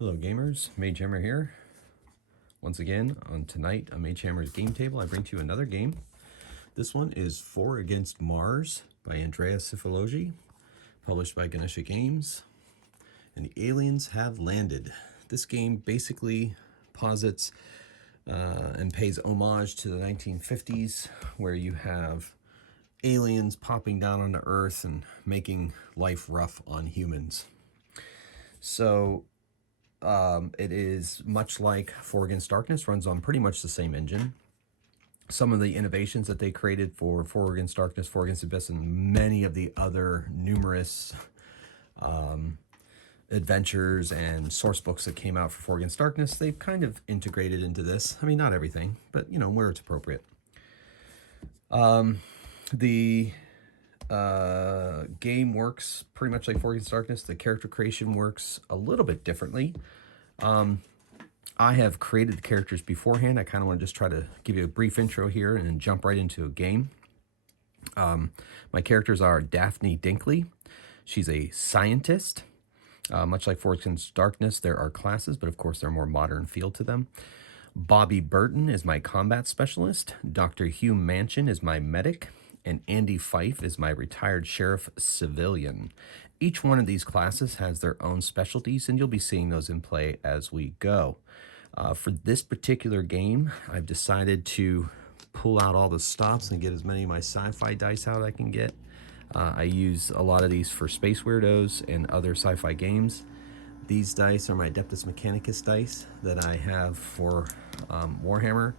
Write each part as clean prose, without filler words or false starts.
Hello gamers, Magehammer here. Once again, on tonight on Magehammer's game table, I bring to you another game. This one is 4 Against Mars by Andrea Cifalogi, published by Ganesha Games. And the aliens have landed. This game basically posits and pays homage to the 1950s, where you have aliens popping down onto Earth and making life rough on humans. So it is much like 4 Against Darkness, runs on pretty much the same engine. Some of the innovations that they created for 4 Against Darkness, 4 Against Abyss, and many of the other numerous adventures and source books that came out for 4 Against Darkness, they've kind of integrated into this. I mean, not everything, but, you know, where it's appropriate. The game works pretty much like 4 Against Darkness. The character creation works a little bit differently. I have created the characters beforehand. I kind of want to just try to give you a brief intro here and then jump right into a game. My characters are Daphne Dinkley. She's a scientist. Much like 4 Against Darkness, there are classes, but of course they're a more modern feel to them. Bobby Burton is my combat specialist. Dr. Hugh Manchin is my medic. And Andy Fife is my retired sheriff civilian. Each one of these classes has their own specialties, and you'll be seeing those in play as we go. For this particular game, I've decided to pull out all the stops and get as many of my sci-fi dice out I can get. I use a lot of these for Space Weirdos and other sci-fi games. These dice are my Adeptus Mechanicus dice that I have for Warhammer.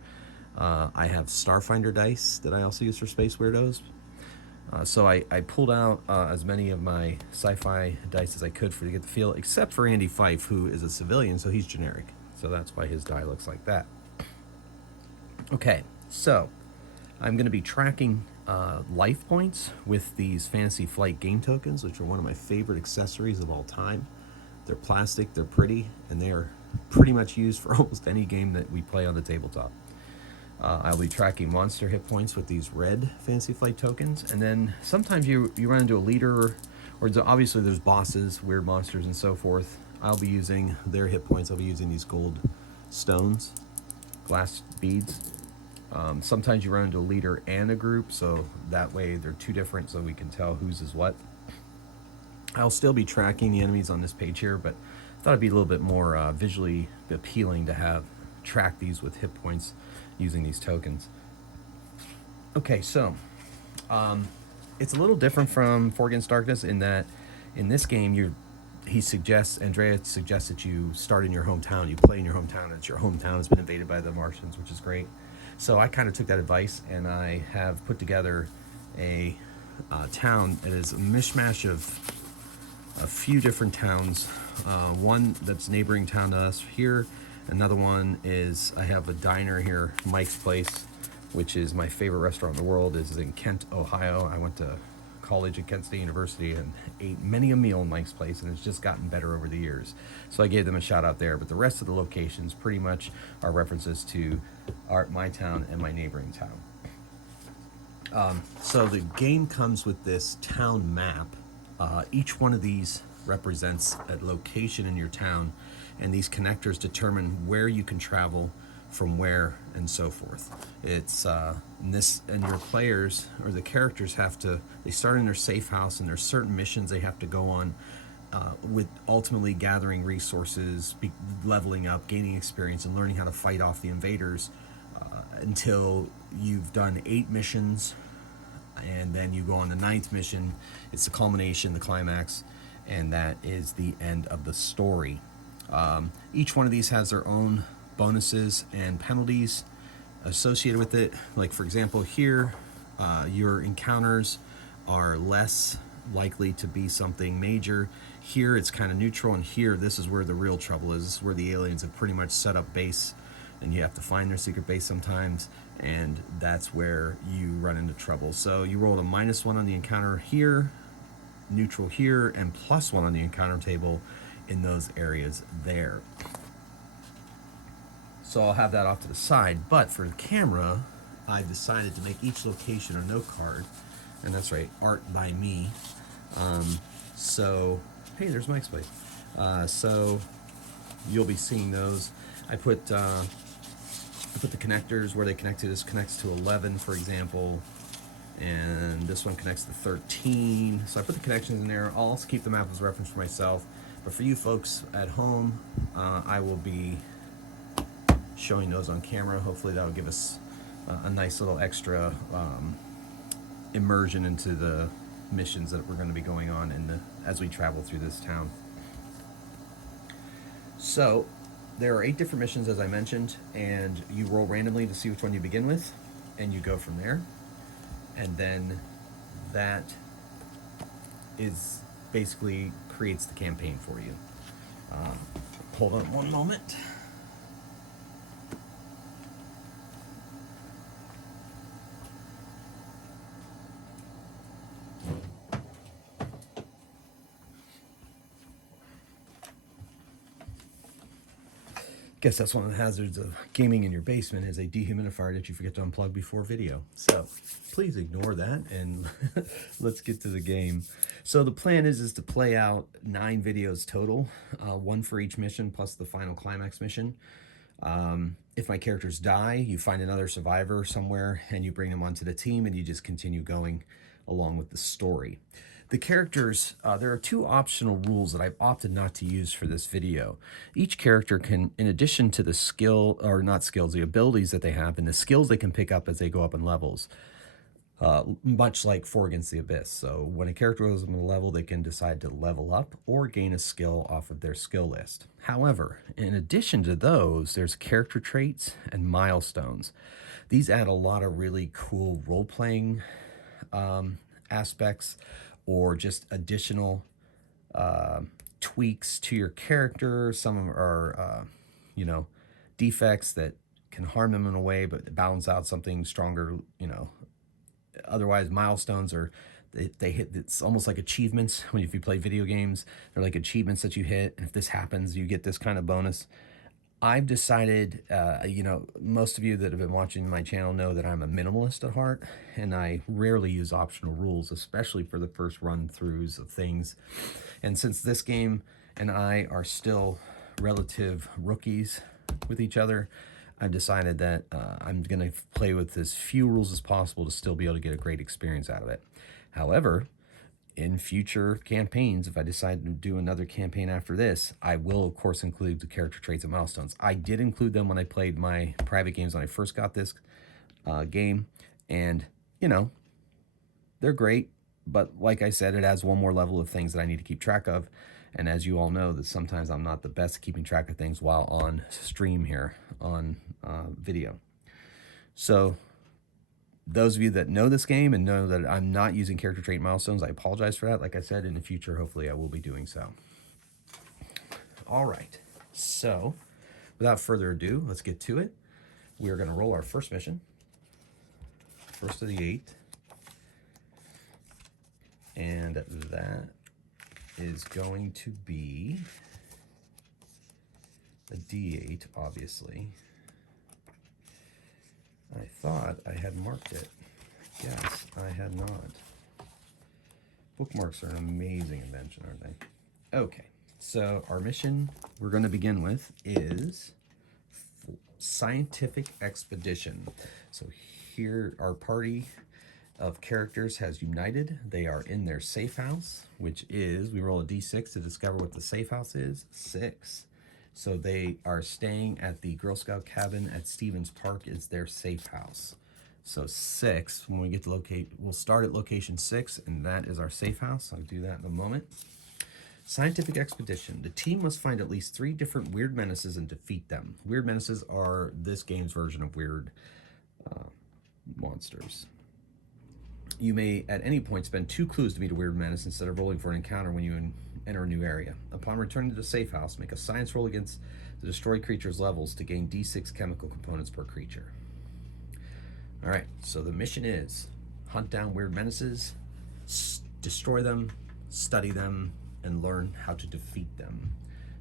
I have Starfinder dice that I also use for Space Weirdos. So I pulled out as many of my sci-fi dice as I could to get the feel, except for Andy Fife, who is a civilian, so he's generic. So that's why his die looks like that. Okay, so I'm going to be tracking life points with these Fantasy Flight game tokens, which are one of my favorite accessories of all time. They're plastic, they're pretty, and they are pretty much used for almost any game that we play on the tabletop. I'll be tracking monster hit points with these red Fantasy Flight tokens, and then sometimes you run into a leader, or obviously there's bosses, weird monsters, and so forth. I'll be using their hit points. I'll be using these gold stones, glass beads. Sometimes you run into a leader and a group, so that way they're two different, so we can tell whose is what. I'll still be tracking the enemies on this page here, but I thought it'd be a little bit more visually appealing to have track these with hit points using these tokens. Okay, so it's a little different from 4 Against Darkness in that in this game Andrea suggests that you start in your hometown, you play in your hometown, it's your hometown has been invaded by the Martians, which is great. So I kind of took that advice, and I have put together a town that is a mishmash of a few different towns. One that's neighboring town to us here. Another one is I have a diner here, Mike's Place, which is my favorite restaurant in the world. This is in Kent, Ohio. I went to college at Kent State University and ate many a meal in Mike's Place, and it's just gotten better over the years. So I gave them a shout out there, but the rest of the locations pretty much are references to my town and my neighboring town. So the game comes with this town map. Each one of these represents a location in your town, and these connectors determine where you can travel from where and so forth. It's and your players or the characters they start in their safe house, and there's certain missions they have to go on with ultimately gathering resources, leveling up, gaining experience, and learning how to fight off the invaders until you've done 8 missions, and then you go on the 9th mission. It's the culmination, the climax, and that is the end of the story. Each one of these has their own bonuses and penalties associated with it. Like, for example, here your encounters are less likely to be something major. Here it's kind of neutral, and here this is where the real trouble is. This is where the aliens have pretty much set up base, and you have to find their secret base sometimes, and that's where you run into trouble. So you rolled a -1 on the encounter here, neutral here, and +1 on the encounter table in those areas there. So I'll have that off to the side, but for the camera, I've decided to make each location a note card, and that's right, art by me. So, hey, there's Mike's place. So you'll be seeing those. I put the connectors where they connect to. This connects to 11, for example, and this one connects to 13. So I put the connections in there. I'll also keep the map as a reference for myself. But for you folks at home, I will be showing those on camera. Hopefully that'll give us a nice little extra immersion into the missions that we're going to be going on as we travel through this town. So there are 8 different missions, as I mentioned, and you roll randomly to see which one you begin with, and you go from there. And then that is basically creates the campaign for you. Hold on one moment. Guess that's one of the hazards of gaming in your basement is a dehumidifier that you forget to unplug before video. So please ignore that and let's get to the game. So the plan is to play out 9 videos total, 1 for each mission plus the final climax mission. If my characters die, you find another survivor somewhere and you bring them onto the team and you just continue going along with the story. The characters, there are 2 optional rules that I've opted not to use for this video. Each character can, in addition to the skill, or not skills, the abilities that they have and the skills they can pick up as they go up in levels, much like 4 Against the Abyss. So when a character goes up in a level, they can decide to level up or gain a skill off of their skill list. However, in addition to those, there's character traits and milestones. These add a lot of really cool role-playing aspects, or just additional tweaks to your character. Some of them are, defects that can harm them in a way, but balance out something stronger, Otherwise, milestones are, they hit, it's almost like achievements. If you play video games, they're like achievements that you hit. And if this happens, you get this kind of bonus. I've decided, most of you that have been watching my channel know that I'm a minimalist at heart, and I rarely use optional rules, especially for the first run-throughs of things. And since this game and I are still relative rookies with each other, I've decided that I'm going to play with as few rules as possible to still be able to get a great experience out of it. However, in future campaigns, if I decide to do another campaign after this, I will, of course, include the character traits and milestones. I did include them when I played my private games when I first got this game, and, they're great, but like I said, it adds one more level of things that I need to keep track of, and as you all know, that sometimes I'm not the best at keeping track of things while on stream here on video. So those of you that know this game and know that I'm not using character trait milestones, I apologize for that. Like I said, in the future, hopefully I will be doing so. All right, so without further ado, let's get to it. We are going to roll our first mission, first of the 8, and that is going to be a D8, obviously. I thought I had marked it. Yes, I had not. Bookmarks are an amazing invention, aren't they? Okay, so our mission we're going to begin with is Scientific Expedition. So here our party of characters has united. They are in their safe house, which is, we roll a D6 to discover what the safe house is, 6. So they are staying at the Girl Scout cabin at Stevens Park is their safe house. So 6, when we get to we'll start at location 6, and that is our safe house. I'll do that in a moment. Scientific Expedition. The team must find at least 3 different weird menaces and defeat them. Weird menaces are this game's version of weird monsters. You may at any point spend 2 clues to meet a weird menace instead of rolling for an encounter when you enter a new area. Upon returning to the safe house, make a science roll against the destroyed creature's levels to gain D6 chemical components per creature. All right, so the mission is hunt down weird menaces, destroy them, study them, and learn how to defeat them.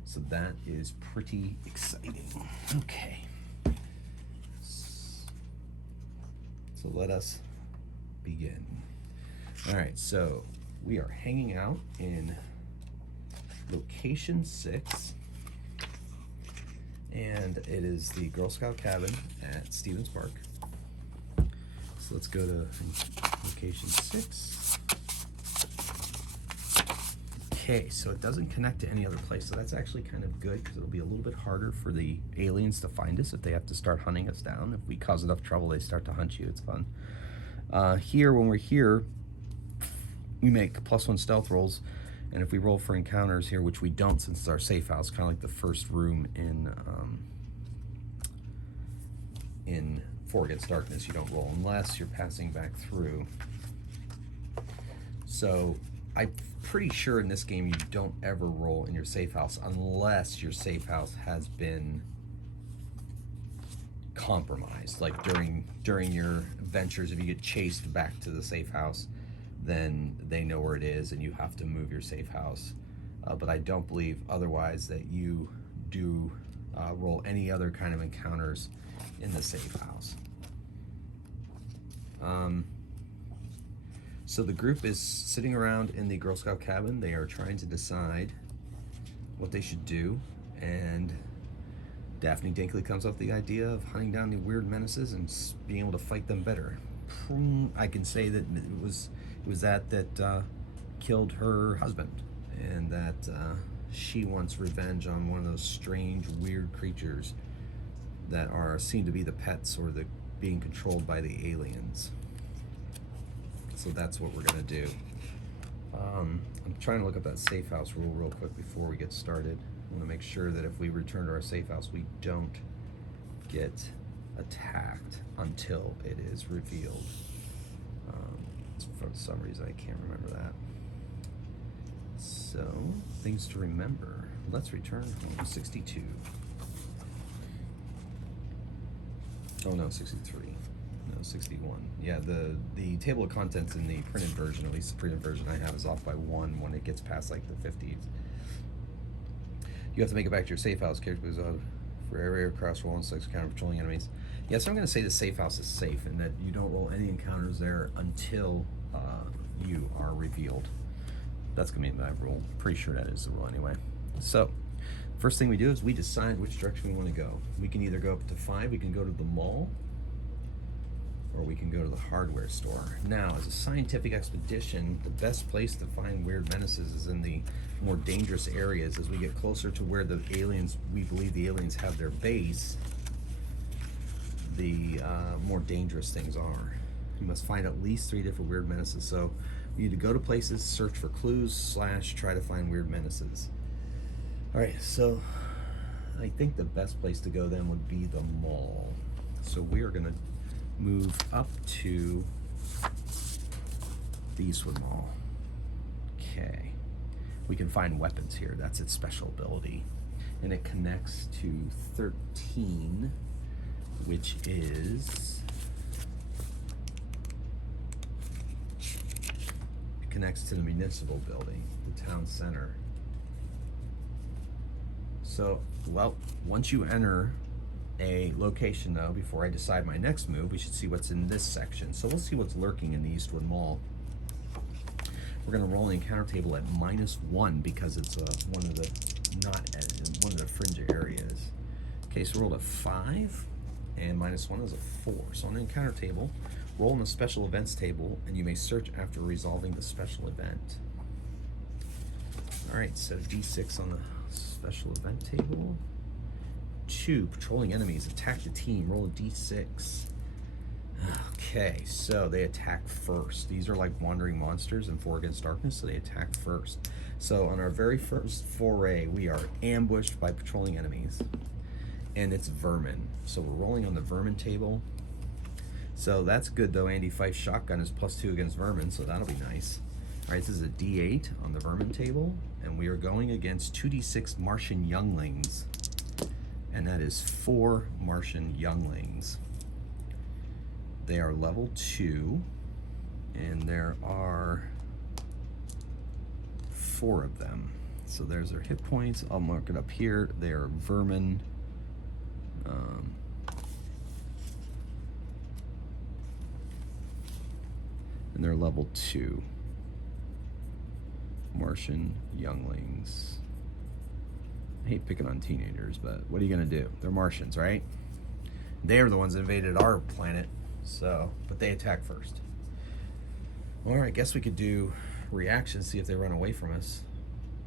So that is pretty exciting. Okay. So let us begin. All right, so we are hanging out in location 6. And it is the Girl Scout cabin at Stevens Park. So let's go to location 6. Okay, so it doesn't connect to any other place, so that's actually kind of good because it'll be a little bit harder for the aliens to find us if they have to start hunting us down. If we cause enough trouble, they start to hunt you. It's fun. Here, when we're here, we make +1 stealth rolls, and if we roll for encounters here, which we don't since it's our safe house, kind of like the first room in 4 Against Darkness, you don't roll unless you're passing back through. So I'm pretty sure in this game you don't ever roll in your safe house unless your safe house has been compromised. Like during your ventures, if you get chased back to the safe house, then they know where it is and you have to move your safe house. But I don't believe otherwise that you do roll any other kind of encounters in the safe house. So the group is sitting around in the Girl Scout cabin. They are trying to decide what they should do, and Daphne Dinkley comes up with the idea of hunting down the weird menaces and being able to fight them better. I can say that it was that killed her husband, and that she wants revenge on one of those strange, weird creatures that are seen to be the pets or the being controlled by the aliens. So that's what we're gonna do. I'm trying to look up that safe house rule real quick before we get started. I want to make sure that if we return to our safe house, we don't get attacked until it is revealed. For some reason, I can't remember that. So, things to remember. Let's return home. 62. Oh no, 63. No, 61. Yeah, the table of contents in the printed version, at least the printed version I have, is off by 1 when it gets past like the 50s. You have to make it back to your safe house. Characters for area across roll and 6 counter patrolling enemies. Yeah, so I'm going to say the safe house is safe and that you don't roll any encounters there until you are revealed. That's going to be my rule. Pretty sure that is the rule anyway. So, first thing we do is we decide which direction we want to go. We can either go up to 5, we can go to the mall, or we can go to the hardware store. Now, as a scientific expedition, the best place to find weird menaces is in the more dangerous areas. As we get closer to where the aliens, we believe the aliens have their base, the more dangerous things are. You must find at least 3 different weird menaces. So you need to go to places, search for clues, / try to find weird menaces. All right, so I think the best place to go then would be the mall. So we are gonna move up to the Eastwood Mall. Okay, we can find weapons here. That's its special ability, and it connects to 13, which is, it connects to the municipal building, the town center. So, well, once you enter a location though, before I decide my next move, we should see what's in this section. So let's see what's lurking in the Eastwood Mall. We're gonna roll the encounter table at -1 because it's one of the fringe areas. Okay, so roll a 5, and -1 is a 4. So on the encounter table, roll in the special events table, and you may search after resolving the special event. All right, so D6 on the special event table. 2, patrolling enemies, attack the team, roll a D6. Okay, so they attack first. These are like wandering monsters in 4 Against Darkness, so they attack first. So on our very first foray, we are ambushed by patrolling enemies, and it's vermin. So we're rolling on the vermin table. So that's good though. Andy Fife's shotgun is +2 against vermin, so that'll be nice. All right, this is a D8 on the vermin table, and we are going against 2d6 Martian younglings, and that is 4 Martian younglings. They are level 2, and there are 4 of them. So there's their hit points. I'll mark it up here. They are vermin. And they're level 2. Martian younglings. I hate picking on teenagers, but what are you going to do? They're Martians, right? They were the ones that invaded our planet, so, but they attack first. All right, I guess we could do reactions, see if they run away from us.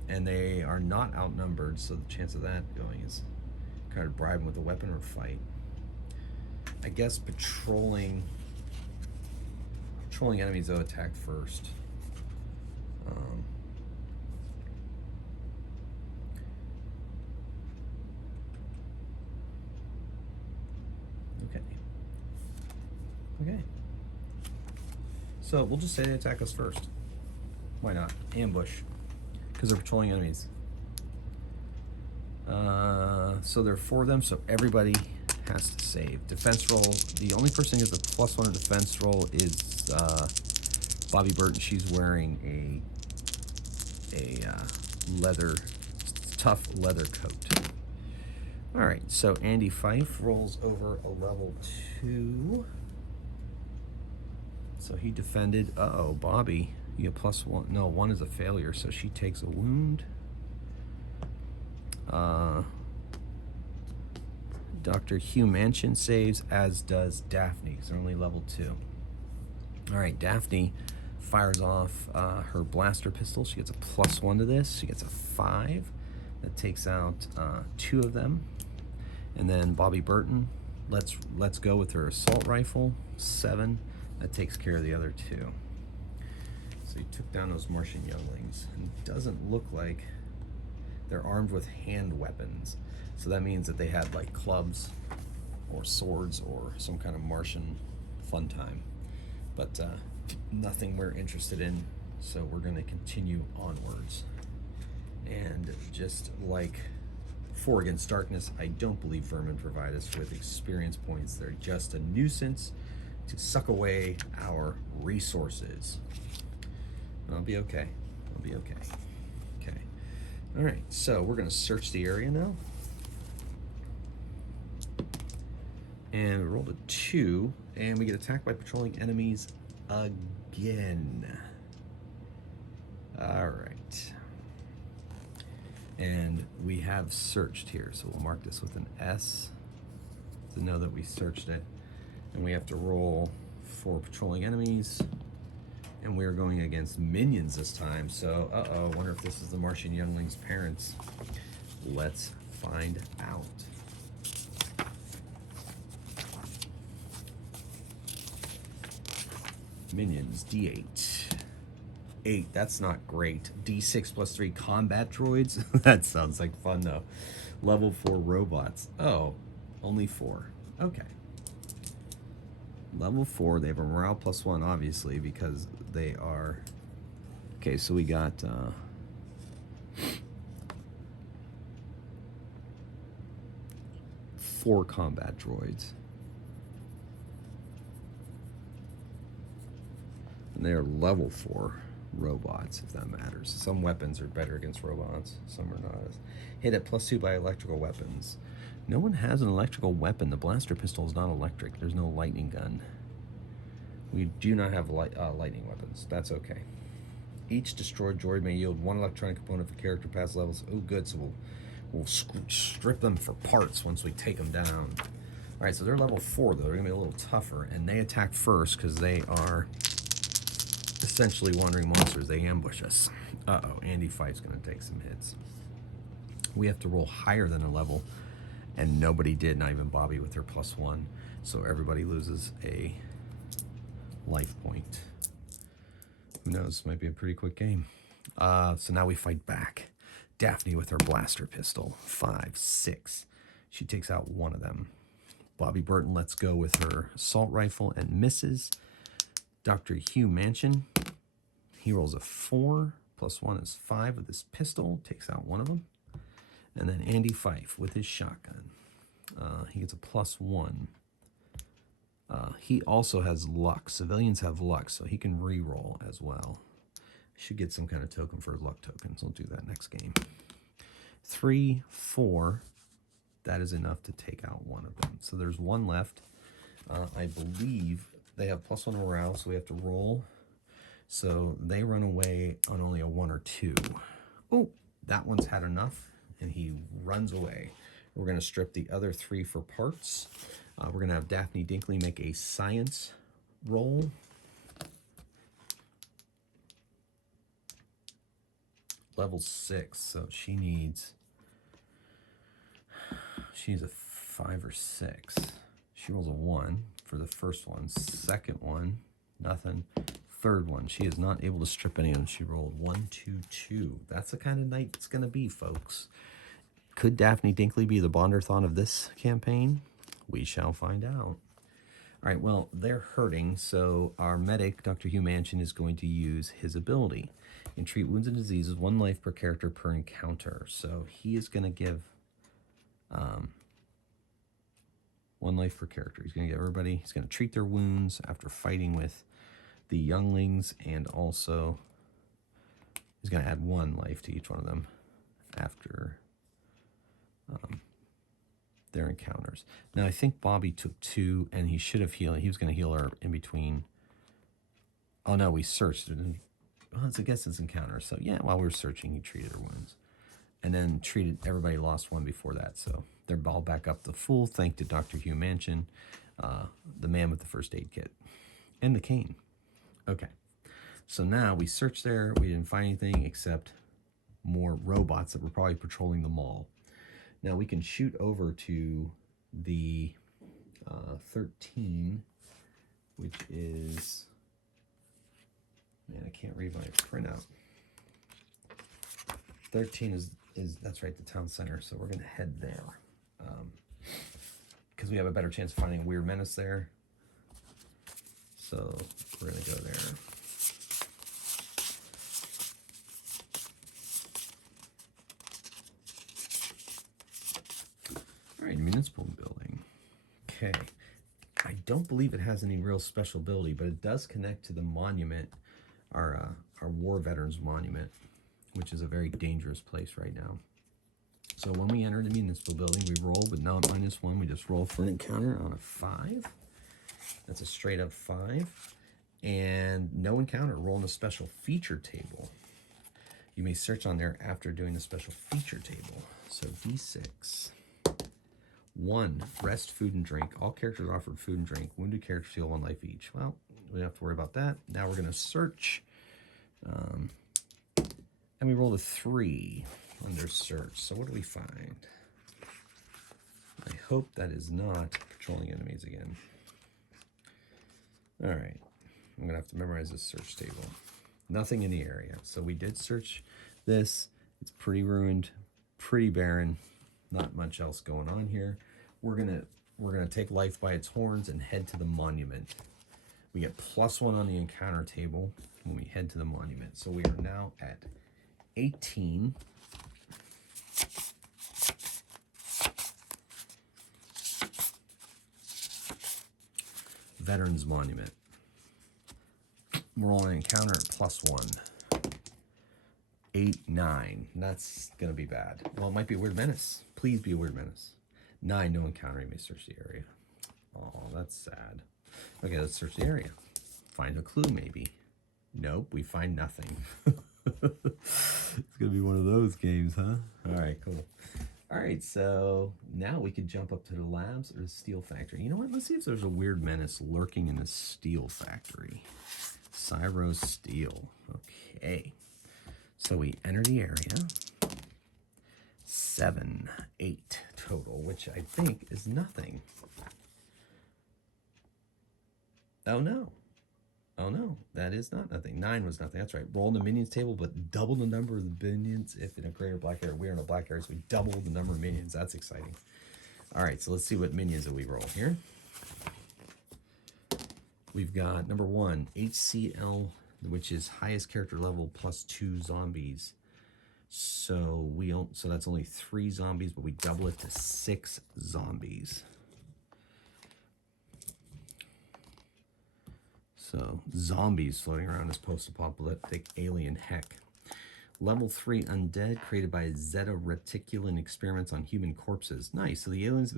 And they are not outnumbered, so the chance of that going is kind of bribe them with a weapon or fight. I guess patrolling enemies though attack first. Okay. So we'll just say they attack us first. Why not? Ambush. Because they're patrolling enemies. So there are 4 of them, so everybody has to save. Defense roll. The only person who gets a +1 in defense roll is Bobby Burton. She's wearing a tough leather coat. All right, so Andy Fife rolls over a level 2. So he defended. Uh-oh, Bobby, you get +1. No, 1 is a failure, so she takes a wound. Dr. Hugh Manchin saves, as does Daphne, because they're only level 2. All right, Daphne fires off her blaster pistol. She gets a +1 to this. She gets a 5. That takes out 2 of them. And then Bobby Burton, let's go with her assault rifle, 7. That takes care of the other 2. So he took down those Martian younglings. And it doesn't look like they're armed with hand weapons. So that means that they had like clubs or swords or some kind of Martian fun time. But nothing we're interested in, so we're going to continue onwards. And just like 4 Against Darkness, I don't believe vermin provide us with experience points. They're just a nuisance to suck away our resources. I'll be okay. I'll be okay. Okay. All right, so we're going to search the area now. And we rolled a 2, and we get attacked by patrolling enemies again. All right. And we have searched here, so we'll mark this with an S to know that we searched it. And we have to roll for patrolling enemies. And we're going against minions this time, so uh-oh, I wonder if this is the Martian youngling's parents. Let's find out. Minions, D8. 8, that's not great. D6 +3 combat droids. That sounds like fun though. Level 4 robots. Oh, only 4. Okay. Level 4, they have a morale +1 obviously because they are... Okay, so we got 4 combat droids. And they are level 4 robots, if that matters. Some weapons are better against robots, some are not. Hit at +2 by electrical weapons. No one has an electrical weapon. The blaster pistol is not electric. There's no lightning gun. We do not have lightning weapons. That's okay. Each destroyed droid may yield 1 electronic component if the character passes levels. Oh, good. So we'll strip them for parts once we take them down. All right, so they're level 4, though. They're going to be a little tougher. And they attack first because they are essentially wandering monsters. They ambush us. Uh-oh, Andy Fife's going to take some hits. We have to roll higher than a level, and nobody did, not even Bobby with her +1. So everybody loses a life point. Who knows? Might be a pretty quick game. So now we fight back. Daphne with her blaster pistol, 5, 6. She takes out 1 of them. Bobby Burton lets go with her assault rifle and misses. Dr. Hugh Manchin, he rolls a 4, +1 is 5 with his pistol, takes out 1 of them. And then Andy Fife with his shotgun. He gets a +1. He also has luck. Civilians have luck, so he can re-roll as well. Should get some kind of token for his luck tokens. We'll do that next game. 3, 4. That is enough to take out 1 of them. So there's 1 left. I believe they have +1 morale, so we have to roll. So they run away on only a 1 or 2. Oh, that one's had enough. and he runs away. We're going to strip the other 3 for parts. We're going to have Daphne Dinkley make a science roll. Level 6, so she needs a 5 or 6. She rolls a 1 for the first one. Second one, nothing. Third one, she is not able to strip any of them. She rolled 1, 2, 2. That's the kind of night it's going to be, folks. Could Daphne Dinkley be the Bonderthon of this campaign? We shall find out. All right, well, they're hurting, so our medic, Dr. Hugh Manchin, is going to use his ability and treat wounds and diseases, 1 life per character per encounter. So he is going to give 1 life per character. He's going to give everybody, he's going to treat their wounds after fighting with the younglings, and also he's going to add 1 life to each one of them after their encounters. Now, I think Bobby took 2, and he should have healed. He was going to heal her in between. Oh, no, we searched. Well, I guess it's encounters. So, yeah, while we were searching, he treated her wounds. And then everybody lost 1 before that. So they're all back up to full, thanks to Dr. Hugh Manchin, the man with the first aid kit, and the cane. Okay. So now we searched there. We didn't find anything except more robots that were probably patrolling the mall. Now we can shoot over to the 13, which is, man, I can't read my printout. 13 is that's right, the town center. So we're gonna head there because we have a better chance of finding a weird menace there. So we're gonna go there. All right, municipal building. Okay, I don't believe it has any real special ability, but it does connect to the monument, our war veterans monument, which is a very dangerous place right now. So when we enter the municipal building, we roll, but now at -1, we just roll for an encounter on a 5. That's a straight up 5. And no encounter, roll in a special feature table. You may search on there after doing the special feature table. So D6. 1, rest, food, and drink. All characters offered food and drink. Wounded characters heal 1 life each. Well, we don't have to worry about that. Now we're going to search. And we rolled a 3 under search. So what do we find? I hope that is not patrolling enemies again. All right. I'm going to have to memorize this search table. Nothing in the area. So we did search this. It's pretty ruined, pretty barren. Not much else going on here. We're gonna take life by its horns and head to the monument. We get +1 on the encounter table when we head to the monument. So we are now at 18. Veterans Monument. We're rolling an encounter at +1. 8, 9. That's going to be bad. Well, it might be a weird menace. Please be a weird menace. 9, no encounter. You may search the area. Oh, that's sad. Okay, let's search the area. Find a clue, maybe. Nope, we find nothing. It's going to be one of those games, huh? All right, cool. All right, so now we could jump up to the labs or the steel factory. You know what? Let's see if there's a weird menace lurking in the steel factory. Cyro Steel. Okay. So we enter the area. 7, 8 total, which I think is nothing. Oh no. Oh no, that is not nothing. 9 was nothing. That's right. Roll in the minions table, but double the number of the minions if in a gray or black area. We are in a black area, so we double the number of minions. That's exciting. All right, so let's see what minions that we roll here. We've got number 1, HCL, which is highest character level +2 zombies. So so that's only 3 zombies, but we double it to 6 zombies. So zombies floating around this post-apocalyptic alien heck. Level 3 undead created by Zeta Reticulin experiments on human corpses. Nice. So the aliens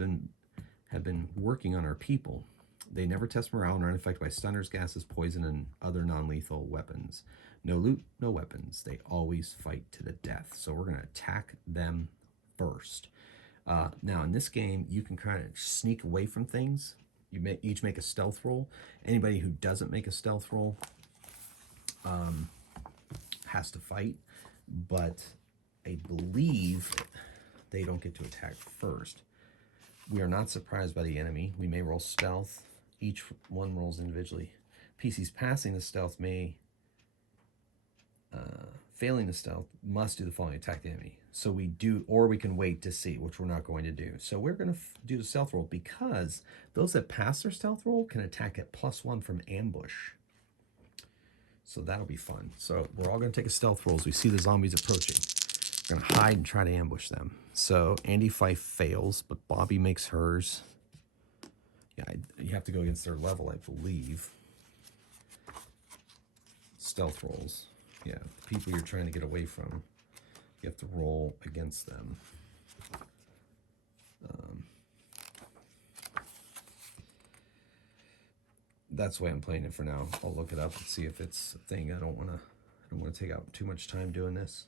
have been working on our people. They never test morale and are unaffected by stunners, gases, poison, and other non-lethal weapons. No loot, no weapons. They always fight to the death. So we're going to attack them first. Now, in this game, you can kind of sneak away from things. You may each make a stealth roll. Anybody who doesn't make a stealth roll has to fight, but I believe they don't get to attack first. We are not surprised by the enemy. We may roll stealth. Each one rolls individually. PCs passing the stealth may, failing the stealth, must do the following: attack the enemy. So we do, or we can wait to see, which we're not going to do. So we're going to do the stealth roll because those that pass their stealth roll can attack at +1 from ambush. So that'll be fun. So we're all going to take a stealth roll as we see the zombies approaching. We're going to hide and try to ambush them. So Andy Fife fails, but Bobby makes hers. Yeah, you have to go against their level, I believe. Stealth rolls. Yeah, the people you're trying to get away from, you have to roll against them. That's the way I'm playing it for now. I'll look it up and see if it's a thing. I don't want to take out too much time doing this.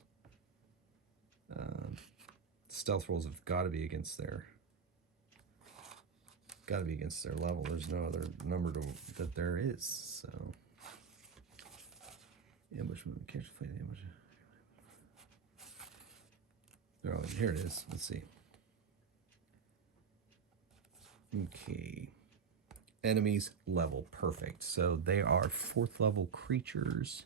Stealth rolls have got to be against their level. There's no other number that there is. So ambush movement, catch, fight, ambush. Oh, here it is. Let's see. Okay. Enemies level, perfect. So they are 4th level creatures.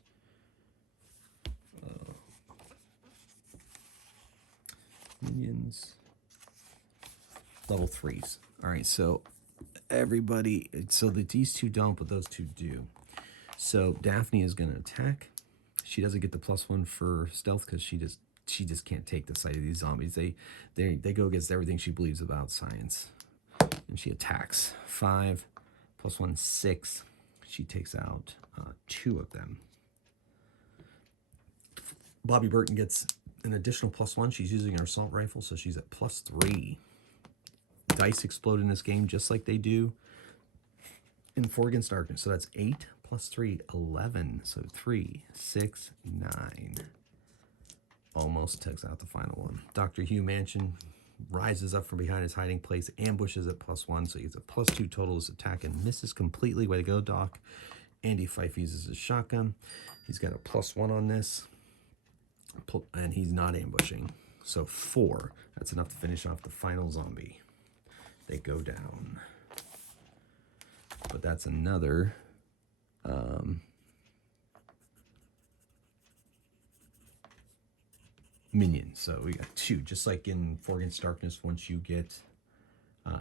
Minions. Level 3s. All right, so everybody, so that these two don't, but those two do. So Daphne is going to attack. She doesn't get the +1 for stealth because she just can't take the sight of these zombies. They go against everything she believes about science. And she attacks. 5 +1, 6. She takes out 2 of them. Bobby Burton gets an additional +1. She's using her assault rifle, so she's at +3. Dice explode in this game just like they do in 4 Against Darkness. So that's 8 +3, 11. So 3, 6, 9. Almost takes out the final one. Dr. Hugh Mansion rises up from behind his hiding place, ambushes at +1, so he gets a +2 total his attack and misses completely. Way to go, Doc. Andy Fife uses his shotgun. He's got a +1 on this, and he's not ambushing. So 4. That's enough to finish off the final zombie. They go down. But that's another minion. So we got 2, just like in 4 Against Darkness. Once you get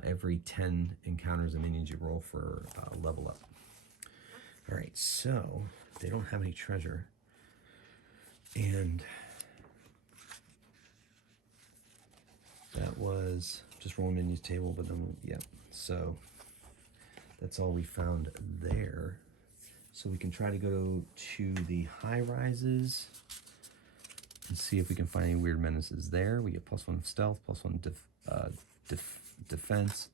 every 10 encounters of minions, you roll for level up. All right, so they don't have any treasure, and that was just rolling minions table. But then, yeah, so that's all we found there. So we can try to go to the high rises and see if we can find any weird menaces there. We get +1 stealth, +1 defense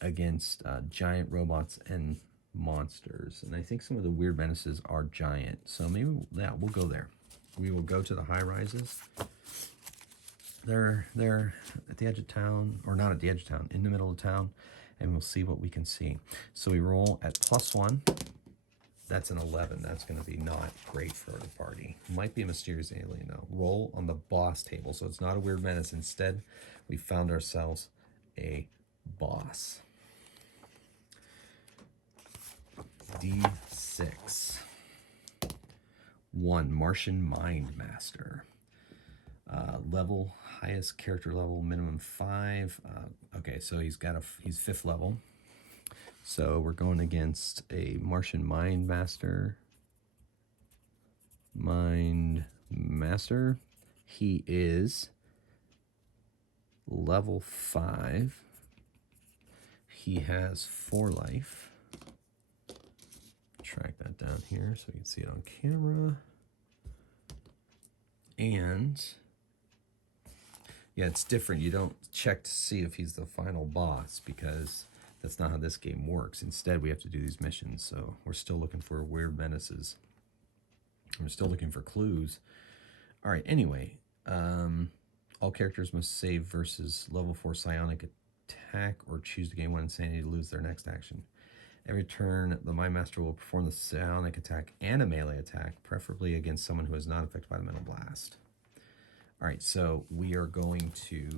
against giant robots and monsters. And I think some of the weird menaces are giant. So maybe, yeah, we'll go there. We will go to the high rises. They're at the edge of town, or not at the edge of town, in the middle of town, and we'll see what we can see. So we roll at +1. That's an 11. That's going to be not great for the party. Might be a mysterious alien, though. Roll on the boss table, so it's not a weird menace. Instead, we found ourselves a boss. D6. 1, Martian Mind Master. Level, highest character level, minimum 5. Okay, so he's 5th level. So we're going against a Martian Mind Master. He is level 5. He has 4 life. Track that down here so you can see it on camera. And yeah, it's different. You don't check to see if he's the final boss because that's not how this game works. Instead, we have to do these missions. So we're still looking for weird menaces. We're still looking for clues. All right, anyway. All characters must save versus level 4 psionic attack or choose to gain 1 insanity to lose their next action. Every turn, the Mind Master will perform the psionic attack and a melee attack, preferably against someone who is not affected by the mental blast. All right, so we are going to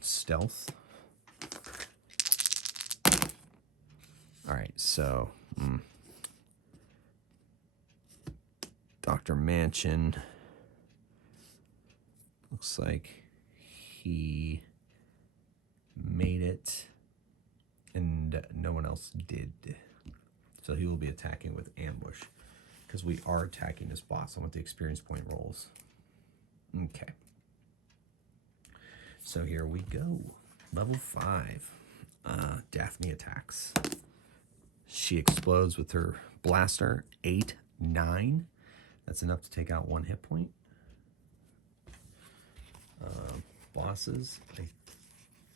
stealth. All right, so Dr. Mansion looks like he made it and no one else did. So he will be attacking with ambush because we are attacking this boss. I want the experience point rolls. Okay. So here we go. Level 5. Daphne attacks. She explodes with her blaster. 8, 9. That's enough to take out 1 hit point. Bosses, I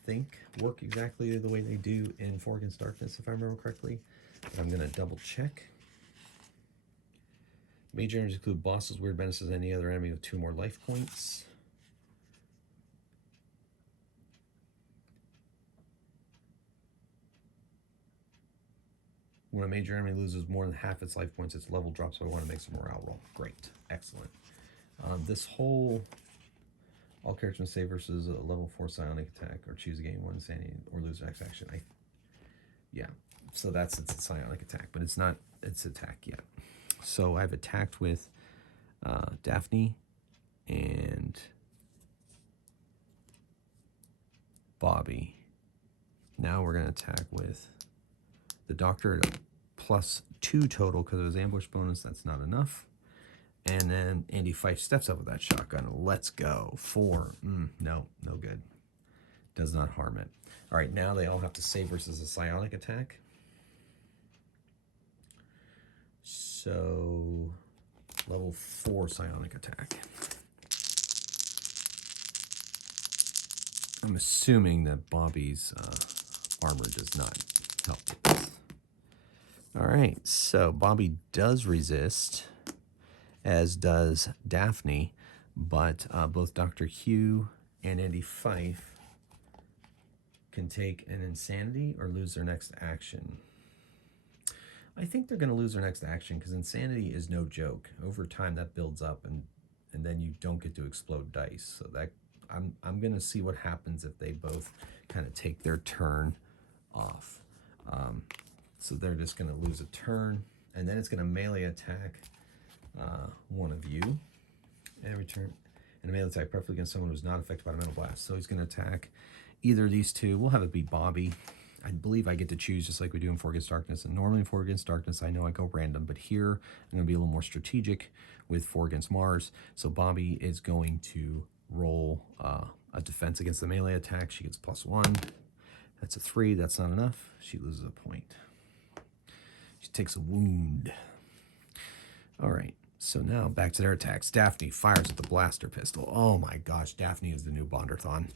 think, work exactly the way they do in For Against Darkness, if I remember correctly. But I'm going to double check. Major enemies include bosses, weird menaces, and any other enemy with 2 more life points. When a major enemy loses more than half its life points, its level drops by 1 and makes a morale roll. Great. Excellent. This whole... All characters must save versus a level 4 psionic attack or choose to gain 1 insanity or lose next action. Yeah, so it's a psionic attack, but it's not its attack yet. So I've attacked with Daphne and Bobby. Now we're going to attack with the Doctor at a +2 total because of his ambush bonus. That's not enough. And then Andy Fife steps up with that shotgun. Let's go. 4. No good. Does not harm it. All right, now they all have to save versus a psionic attack. So, level 4 psionic attack. I'm assuming that Bobby's armor does not help with this. All right, so Bobby does resist, as does Daphne, but both Dr. Hugh and Andy Fife can take an insanity or lose their next action. I think they're going to lose their next action because insanity is no joke. Over time, that builds up, and then you don't get to explode dice. So that I'm going to see what happens if they both kind of take their turn off. So they're just going to lose a turn, and then it's going to melee attack one of you every turn, and a melee attack preferably against someone who's not affected by the mental blast. So he's going to attack either of these two. We'll have it be Bobby. I believe I get to choose just like we do in For Against Darkness. And normally in For Against Darkness, I know I go random, but here I'm going to be a little more strategic with For Against Mars. So Bobby is going to roll a defense against the melee attack. She gets +1. That's a 3. That's not enough. She loses a point. She takes a wound. All right. So now back to their attacks. Daphne fires at the blaster pistol. Oh my gosh, Daphne is the new Bonderthon.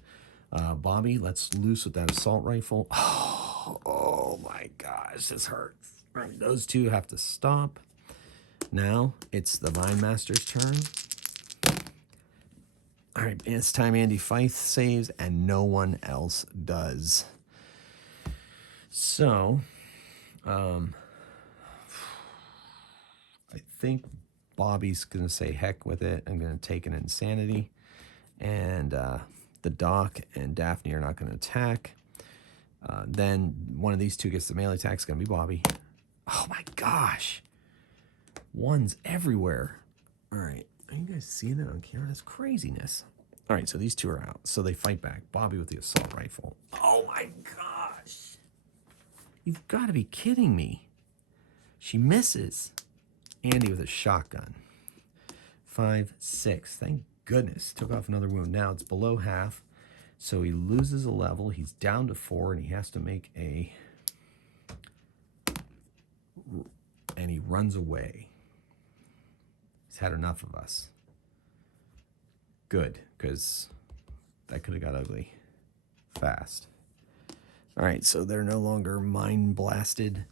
Bobby lets loose with that assault rifle. Oh my gosh, this hurts. All right, those two have to stop. Now it's the Mind Master's turn. All right, it's time Andy Fife saves, and no one else does. So, I think Bobby's going to say heck with it. I'm going to take an insanity. And the Doc and Daphne are not going to attack. Then one of these two gets the melee attack. It's going to be Bobby. Oh my gosh. One's everywhere. All right. Are you guys seeing that on camera? That's craziness. All right, so these two are out. So they fight back. Bobby with the assault rifle. Oh my gosh. You've got to be kidding me. She misses. Andy with a shotgun. 5, 6. Thank goodness. Took off another wound. Now it's below half. So he loses a level. He's down to 4, and he has to make a... And he runs away. He's had enough of us. Good, because that could have got ugly fast. All right, so they're no longer mind blasted.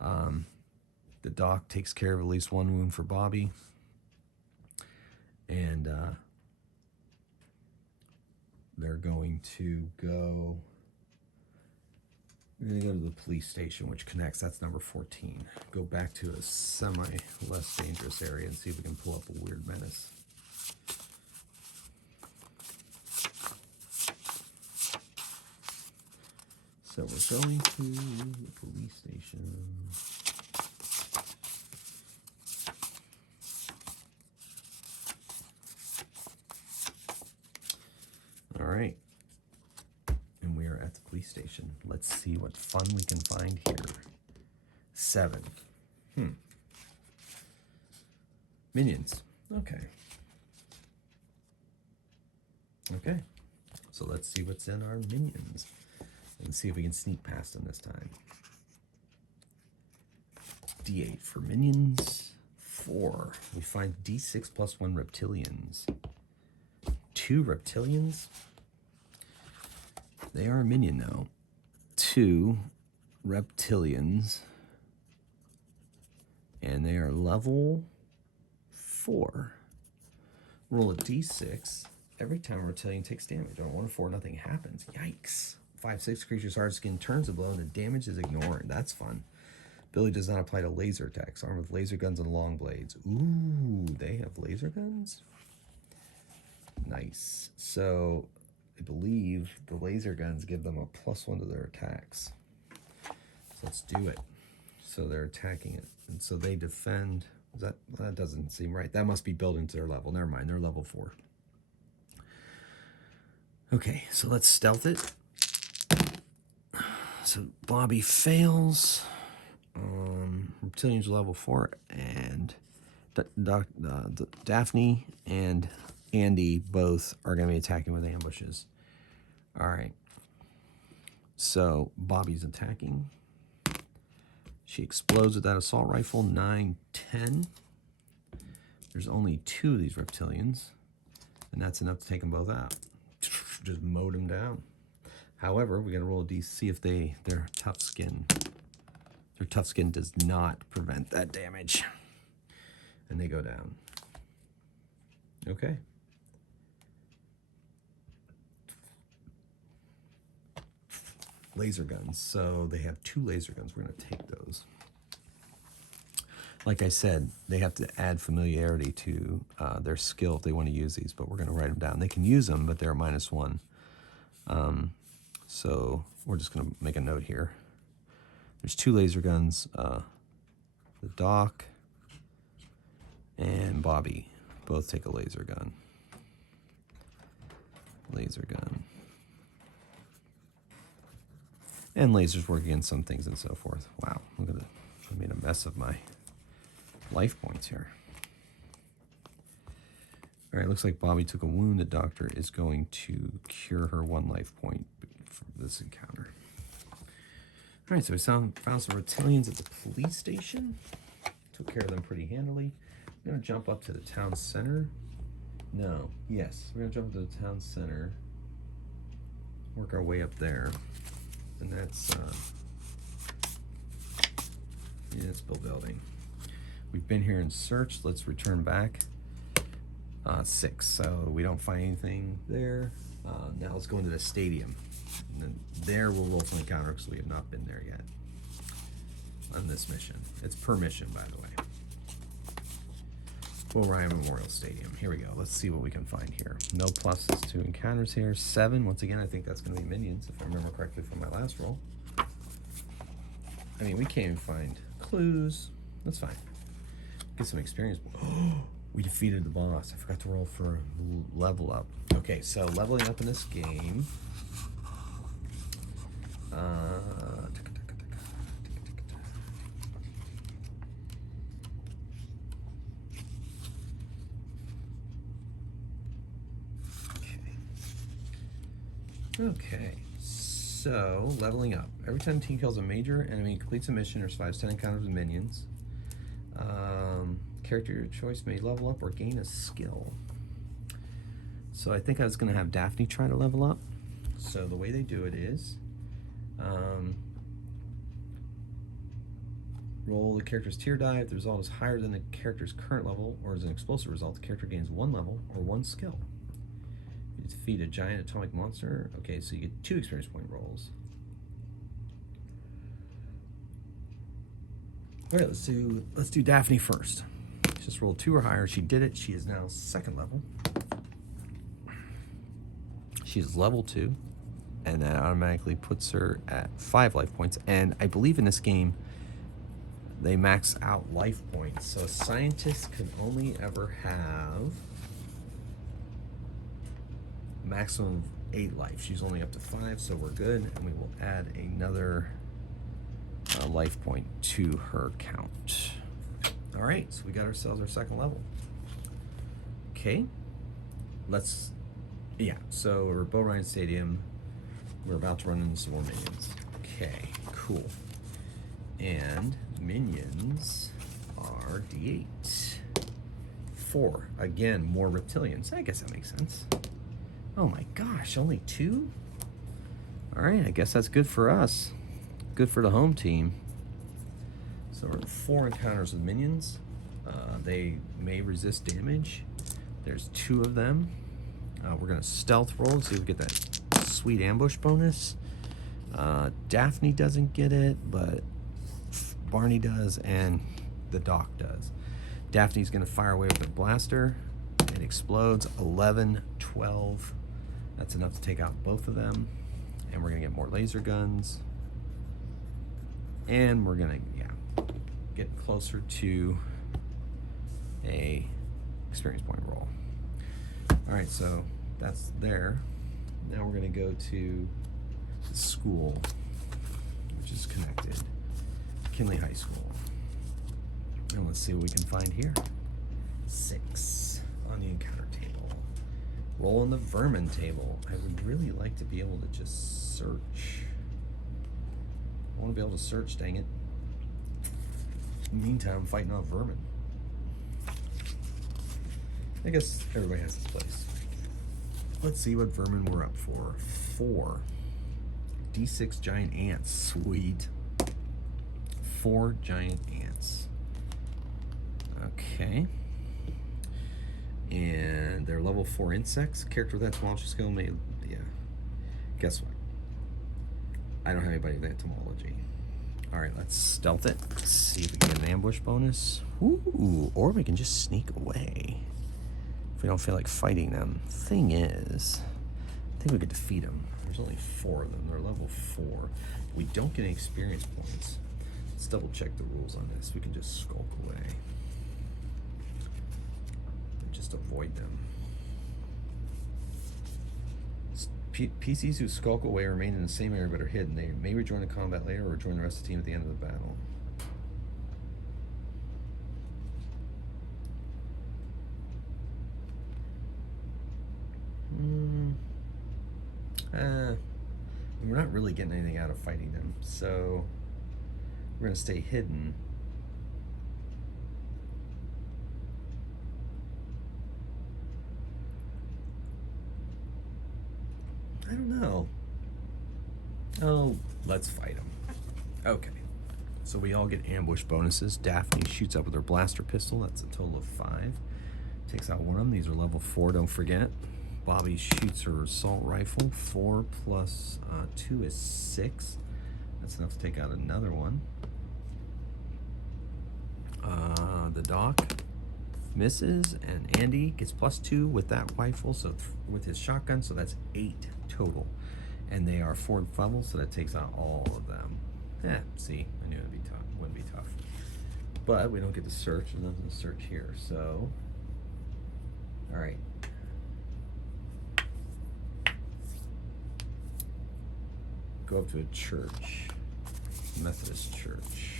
The Doc takes care of at least one wound for Bobby. And they're going to go. We're going to go to the police station, which connects. That's number 14. Go back to a less dangerous area and see if we can pull up a weird menace. So we're going to the police station. All right. And we are at the police station. Let's see what fun we can find here. 7. Minions. Okay. Okay. So let's see what's in our minions. And see if we can sneak past them this time. D8 for minions. 4. We find D6 plus 1 reptilians. 2 reptilians. They are a minion now. 2 reptilians. And they are level 4. Roll a D6. Every time a reptilian takes damage. On 1 to 4, nothing happens. Yikes. 5/6 creature's hard skin turns a blow and the damage is ignored. That's fun. Ability does not apply to laser attacks. Armed with laser guns and long blades. Ooh, they have laser guns? Nice. So I believe the laser guns give them a +1 to their attacks. So let's do it. So they're attacking it. And so they defend. That doesn't seem right. That must be built into their level. Never mind. They're level 4. Okay, so let's stealth it. So Bobby fails. Reptilian's level 4, and Daphne and Andy both are going to be attacking with ambushes. All right. So Bobby's attacking. She explodes with that assault rifle. 9, 10. There's only 2 of these reptilians, and that's enough to take them both out. Just mowed them down. However, we got to roll a D, see if their tough skin. Their tough skin does not prevent that damage. And they go down. Okay. Laser guns. So they have 2 laser guns. We're going to take those. Like I said, they have to add familiarity to their skill if they want to use these, but we're going to write them down. They can use them, but they're -1. So we're just going to make a note here. There's 2 laser guns. The Doc and Bobby both take a laser gun. Laser gun. And lasers work against some things and so forth. Wow, look at it. I made a mess of my life points here. All right, looks like Bobby took a wound. The doctor is going to cure her 1 life point for this encounter. All right, so we found some reptilians at the police station. Took care of them pretty handily. We're going to jump up to the town center. No, yes, we're going to jump to the town center. Work our way up there. And that's municipal building. We've been here and searched. Let's return back. 6, so we don't find anything there. Now let's go into the stadium. And then there we'll roll for encounter because we have not been there yet on this mission. It's per mission, by the way. Bull Ryan Memorial Stadium. Here we go. Let's see what we can find here. No pluses to encounters here. 7. Once again, I think that's going to be minions, if I remember correctly from my last roll. I mean, we can't even find clues. That's fine. Get some experience. We defeated the boss. I forgot to roll for level up. Okay, so leveling up in this game. Okay, so leveling up. Every time the team kills a major enemy, completes a mission, or survives 10 encounters with minions, character of your choice may level up or gain a skill. So I think I was going to have Daphne try to level up. So the way they do it is roll the character's tier die. If the result is higher than the character's current level or is an explosive result, the character gains 1 level or 1 skill. If Defeat a giant atomic monster. Okay, so you get 2 experience point rolls. All right, let's do Daphne first. Just roll 2 or higher. She did it. She is now 2nd level. She is level 2, and that automatically puts her at 5 life points. And I believe in this game, they max out life points. So a scientist can only ever have a maximum of 8 life. She's only up to 5, so we're good. And we will add another life point to her count. All right, so we got ourselves our 2nd level. Okay, so we're at Bo Ryan Stadium. We're about to run into some more minions. Okay, cool. And minions are D8. 4. Again, more reptilians. I guess that makes sense. Oh my gosh, only 2? All right, I guess that's good for us. Good for the home team. So we're at 4 encounters with minions. They may resist damage. There's 2 of them. We're gonna stealth roll, see if we get that sweet ambush bonus. Daphne doesn't get it, but Barney does, and the Doc does. Daphne's gonna fire away with her blaster. It explodes. 11, 12. That's enough to take out both of them. And we're gonna get more laser guns. And we're gonna, get closer to a experience point roll. All right, so that's there. Now we're gonna go to the school, which is connected, Kinley High School. And let's see what we can find here. 6 on the encounter table. Roll on the vermin table. I would really like to be able to just search. I want to be able to search, dang it. In the meantime, I'm fighting off vermin. I guess everybody has its place. Let's see what vermin we're up for. 4. D6 giant ants. Sweet. 4 giant ants. Okay. And they're level 4 insects. Character with etymology skill may... Yeah. Guess what? I don't have anybody with etymology. Alright, let's stealth it. Let's see if we can get an ambush bonus. Ooh, or we can just sneak away if we don't feel like fighting them. Thing is, I think we could defeat them. There's only 4 of them. They're level 4. We don't get any experience points. Let's double check the rules on this. We can just skulk away. And just avoid them. PCs who skulk away remain in the same area but are hidden. They may rejoin the combat later or join the rest of the team at the end of the battle. We're not really getting anything out of fighting them, so we're going to stay hidden. I don't know. Oh, let's fight them. Okay. So we all get ambush bonuses. Daphne shoots up with her blaster pistol. That's a total of 5. Takes out 1 of them. These are level 4, don't forget. Bobby shoots her assault rifle. 4 plus 2 is 6. That's enough to take out another one. The Doc misses, and Andy gets +2 with that rifle, so with his shotgun, so that's 8 total. And they are 4th level, so that takes out all of them. See, I knew it'd be tough. Wouldn't be tough. But we don't get to search. There's nothing to search here, so. All right. Go up to a church, Methodist church.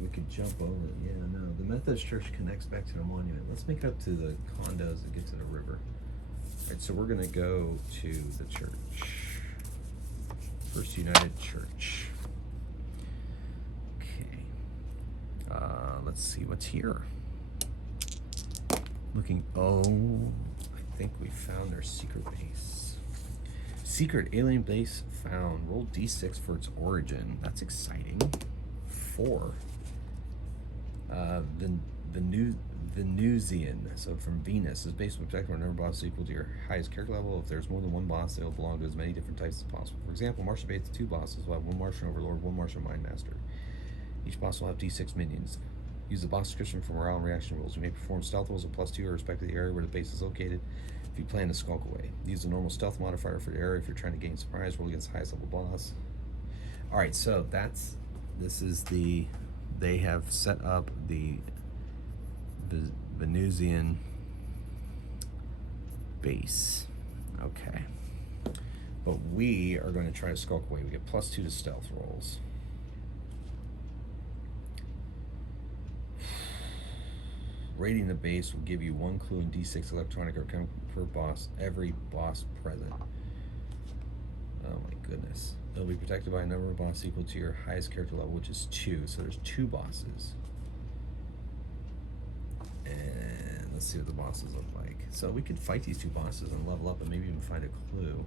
We could jump over. Yeah, no, the Methodist church connects back to the monument. Let's make it up to the condos and get to the river. All right, so we're gonna go to the church. First United Church. Okay. Let's see what's here. I think we found their secret base. Secret alien base found. Roll D6 for its origin. That's exciting. 4. Venusian. So from Venus is based on protecting a number of bosses equal to your highest character level. If there's more than one boss, they will belong to as many different types as possible. For example, Martian base 2 bosses will have one Martian Overlord, one Martian Mind Master. Each boss will have D6 minions. Use the boss description for morale and reaction rules. You may perform stealth rolls of +2 respect to the area where the base is located if you plan to skulk away. Use the normal stealth modifier for the area if you're trying to gain surprise. Roll against the highest level boss. Alright, so this is the, they have set up the Venusian base. Okay. But we are going to try to skulk away. We get +2 to stealth rolls. Raiding the base will give you 1 clue in D6 electronic or chemical per boss, every boss present. Oh my goodness. It'll be protected by a number of bosses equal to your highest character level, which is 2. So there's 2 bosses. And let's see what the bosses look like. So we could fight these 2 bosses and level up and maybe even find a clue.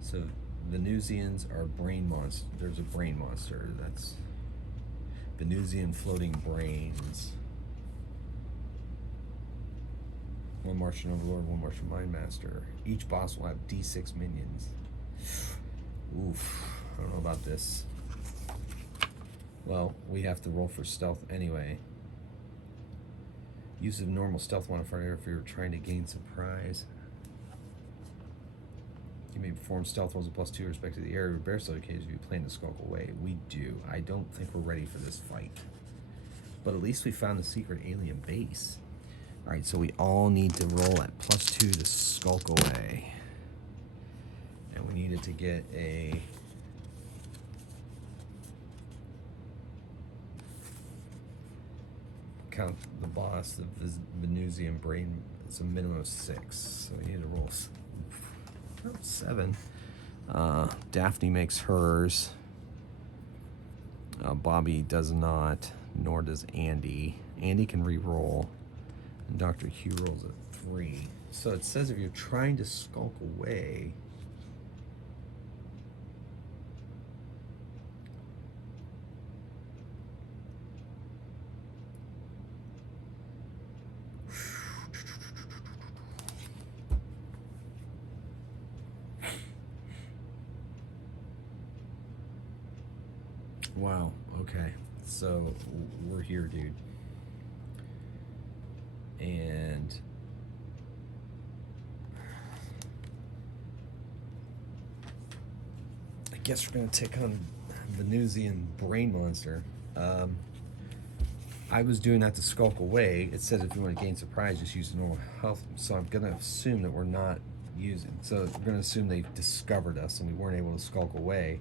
So Venusians are brain monsters. There's a brain monster. That's Venusian floating brains. 1 Martian Overlord, 1 Martian Mind Master. Each boss will have D6 minions. Oof, I don't know about this. Well, we have to roll for stealth anyway. Use the normal stealth modifier if you're trying to gain surprise. You may perform stealth rolls of +2 with respect to the area of barricade if you plan to skulk away. We do. I don't think we're ready for this fight. But at least we found the secret alien base. Alright, so we all need to roll at +2 to skulk away. And we needed to get a... count the boss, the Venusian brain, it's a minimum of 6. So we need to roll 7. Daphne makes hers. Bobby does not, nor does Andy. Andy can re-roll. And Dr. Hugh rolls a 3. So it says if you're trying to skulk away, wow, okay. So we're here, dude. And I guess we're gonna take on Venusian brain monster. I was doing that to skulk away. It says if you want to gain surprise, just use the normal health. So I'm gonna assume that we're not using. So we're gonna assume they've discovered us and we weren't able to skulk away.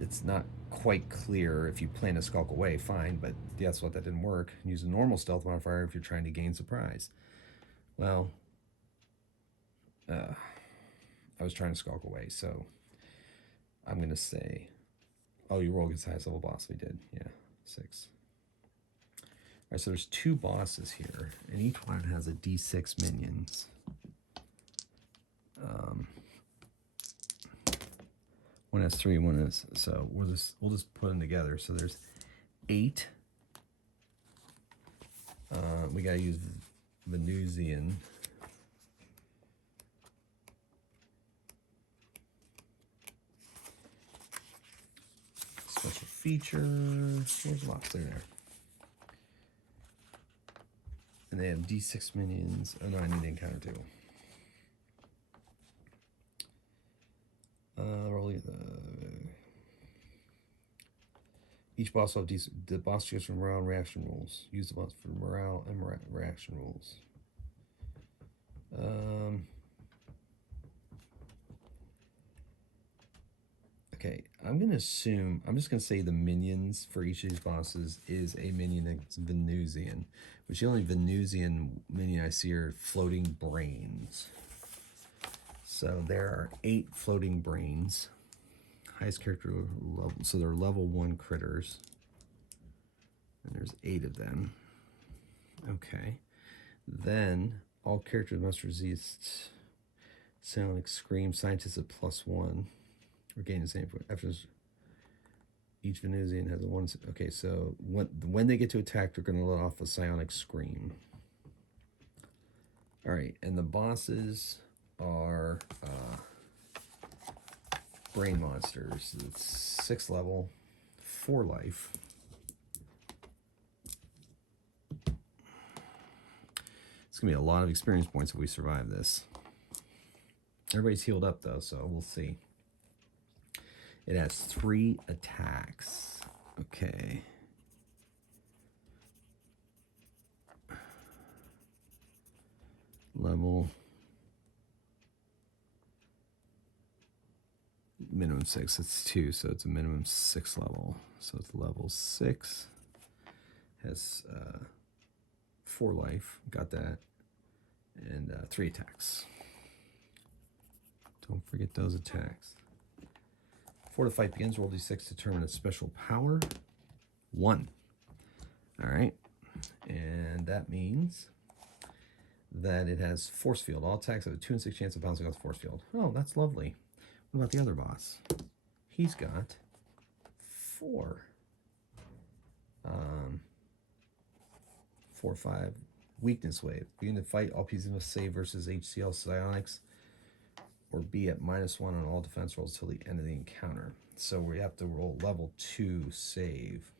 It's not quite clear. If you plan to skulk away, fine, but guess what, that didn't work. Use a normal stealth modifier if you're trying to gain surprise. Well, I was trying to skulk away, so I'm gonna say, oh, you roll against the highest level boss. We did, yeah, 6. All right, so there's 2 bosses here, and each one has a D6 minions. One has 3, one has, so we'll just put them together. So there's 8. We gotta use Venusian. Special feature. Where's the box? There. And they have D6 minions. Oh no, I need the encounter table. Each boss will have the boss chooses from morale and reaction rules. Use the boss for morale and reaction rules. Okay, I'm gonna assume, I'm just gonna say the minions for each of these bosses is a minion that's Venusian, which the only Venusian minion I see are floating brains. So there are 8 floating brains. Highest character level, so they're level 1 critters. And there's 8 of them. Okay. Then all characters must resist sonic scream. Scientists at +1. Or gain the same after Each Venusian has a one. Okay, so when they get to attack, they're going to let off a psionic scream. All right, and the bosses are brain monsters. It's 6th level, 4 life. It's going to be a lot of experience points if we survive this. Everybody's healed up, though, so we'll see. It has 3 attacks. Okay. Level. Minimum 6. It's 2, so it's a minimum 6 level. So it's level 6. Has 4 life. Got that. And 3 attacks. Don't forget those attacks. Before the fight begins, roll d6 to determine its special power. 1. All right. And that means that it has force field. All attacks have a 2 in 6 chance of bouncing off the force field. Oh, that's lovely. What about the other boss? He's got 4. 4, 5. Weakness wave. Begin to fight, all pieces must save versus HCL psionics, or be at -1 on all defense rolls till the end of the encounter. So we have to roll level 2 save.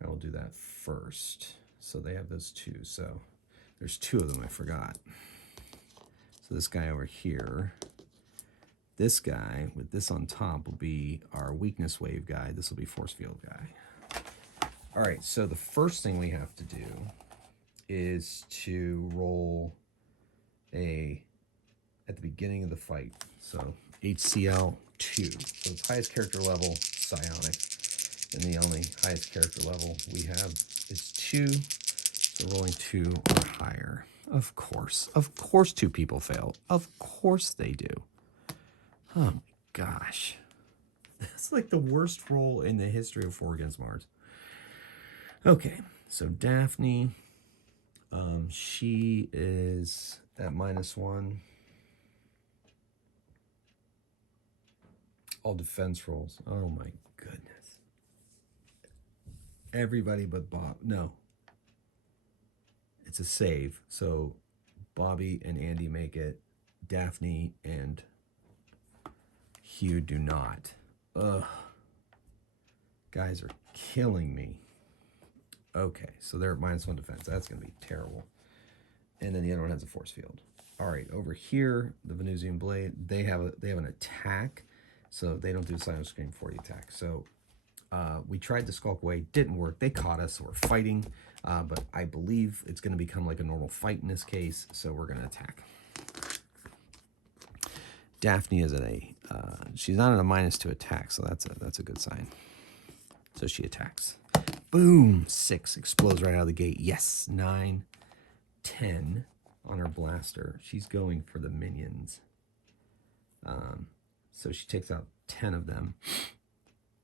I will do that first. So they have those 2. So there's 2 of them I forgot. So this guy over here, this guy with this on top will be our weakness wave guy. This will be force field guy. All right, so the first thing we have to do is to roll at the beginning of the fight. So HCL 2. So it's highest character level psionic. And the only highest character level we have is 2. So rolling 2 or higher. Of course. Of course 2 people fail. Of course they do. Oh my gosh. That's like the worst roll in the history of 4 against Mars. Okay, so Daphne, she is at -1. All defense rolls. Oh my goodness. Everybody but Bob. No. It's a save. So Bobby and Andy make it. Daphne and Hugh do not. Ugh. Guys are killing me. Okay, so they're at -1 defense. That's going to be terrible. And then the other one has a force field. All right, over here, the Venusian Blade, they have an attack, so they don't do the silent scream before the attack. So we tried to skulk away, didn't work. They caught us, so we're fighting, but I believe it's going to become like a normal fight in this case, so we're going to attack. Daphne is at a, she's not at a -2 attack, so that's a good sign. So she attacks. Boom! 6 explodes right out of the gate. Yes, 9, 10 on her blaster. She's going for the minions. So she takes out 10 of them.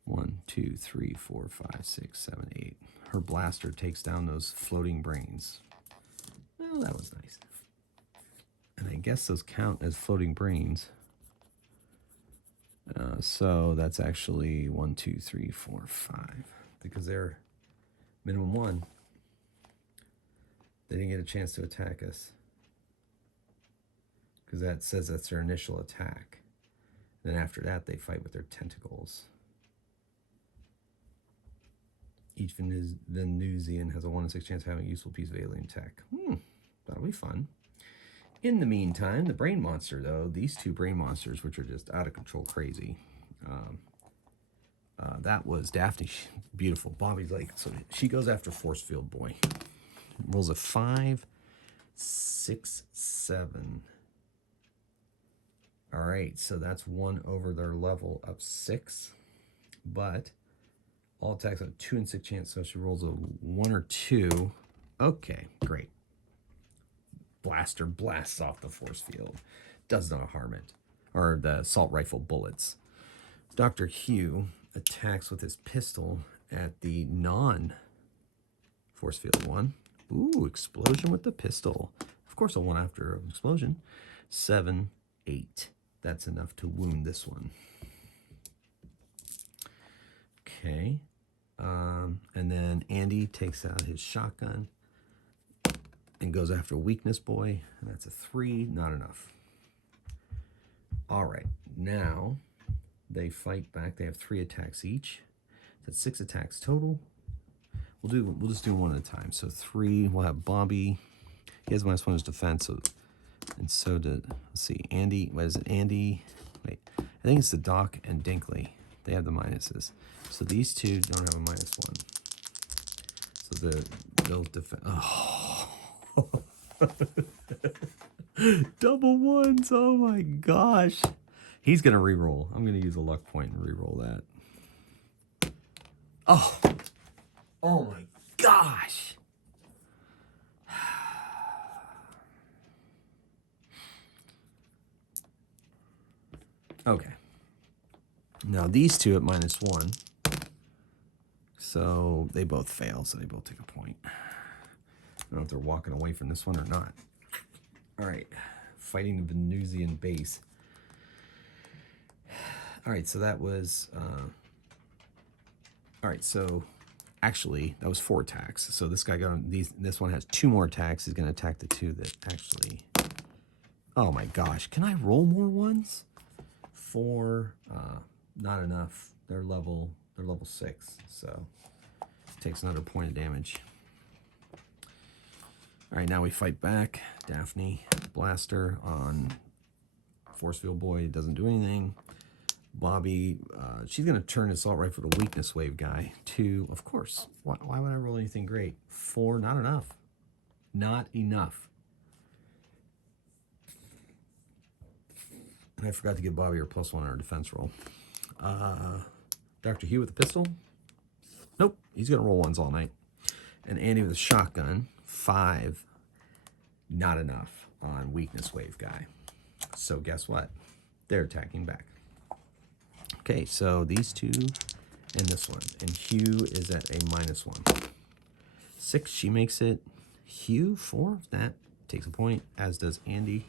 1, 2, 3, 4, 5, 6, 7, 8. Her blaster takes down those floating brains. Well, that was nice. And I guess those count as floating brains. So that's actually 1, 2, 3, 4, 5. Because they're minimum 1. They didn't get a chance to attack us. Because that says that's their initial attack. Then after that, they fight with their tentacles. Each Venusian has a 1 in 6 chance of having a useful piece of alien tech. That'll be fun. In the meantime, the brain monster, though, these 2 brain monsters, which are just out of control crazy. That was Daphne. Beautiful. Bobby's like, so she goes after Force Field Boy. Rolls a 5, 6, 7. All right, so that's 1 over their level of 6. But all attacks have a 2 in 6 chance, so she rolls a 1 or 2. Okay, great. Blaster blasts off the force field. Does not harm it. Or the assault rifle bullets. Dr. Hugh attacks with his pistol at the non-force field one. Ooh, explosion with the pistol. Of course, a 1 after an explosion. 7, 8. That's enough to wound this one. Okay. And then Andy takes out his shotgun and goes after Weakness Boy. And that's a 3, not enough. All right, now they fight back. They have 3 attacks each. That's 6 attacks total. We'll just do one at a time. So 3, we'll have Bobby. He has -1 his defense, and so did, let's see, Andy. What is it? Andy. Wait, I think it's the Doc and Dinkley. They have the minuses. So these two don't have a -1. So they'll defend. Oh. Double ones. Oh my gosh. He's gonna re-roll. I'm gonna use a luck point and re-roll that. Oh. Oh my gosh. Okay. Now these two at -1. So they both fail, so they both take a point. I don't know if they're walking away from this one or not. All right. Fighting the Venusian base. All right, so that was... all right, so actually, that was 4 attacks. So this guy this one has 2 more attacks. He's going to attack the 2 that actually... Oh my gosh, can I roll more ones? 4, not enough. They're level 6, so takes another point of damage. All right, now we fight back. Daphne, blaster on Force Field Boy, doesn't do anything. Bobby, she's gonna turn assault rifle to Weakness Wave guy. 2, of course. Why would I roll anything great? 4, not enough. Not enough. And I forgot to give Bobby her +1 on her defense roll. Dr. Hugh with the pistol. Nope, he's gonna roll 1s all night. And Andy with a shotgun. 5, not enough on Weakness Wave guy. So guess what? They're attacking back. Okay, so these 2 and this one. And Hugh is at a -1. 6, she makes it. Hugh, 4, that takes a point, as does Andy.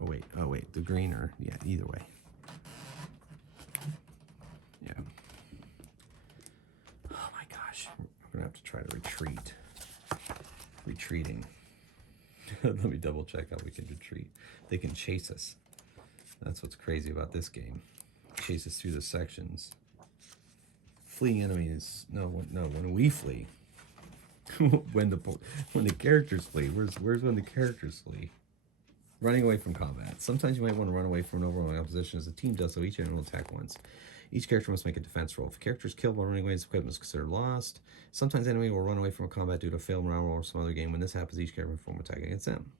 Oh wait, the green or, yeah, either way. Yeah. Oh my gosh, we're gonna have to try to retreat. Retreating. Let me double check how we can retreat. They can chase us. That's what's crazy about this game. Chase us through the sections. Fleeing enemies. No, when we flee. when the characters flee. Where's when the characters flee? Running away from combat. Sometimes you might want to run away from an overwhelming opposition as the team does so. Each enemy will attack once. Each character must make a defense roll. If a character is killed while running away, his equipment is considered lost. Sometimes an enemy will run away from a combat due to a failed morale roll or some other game. When this happens, each character will perform an attack against them.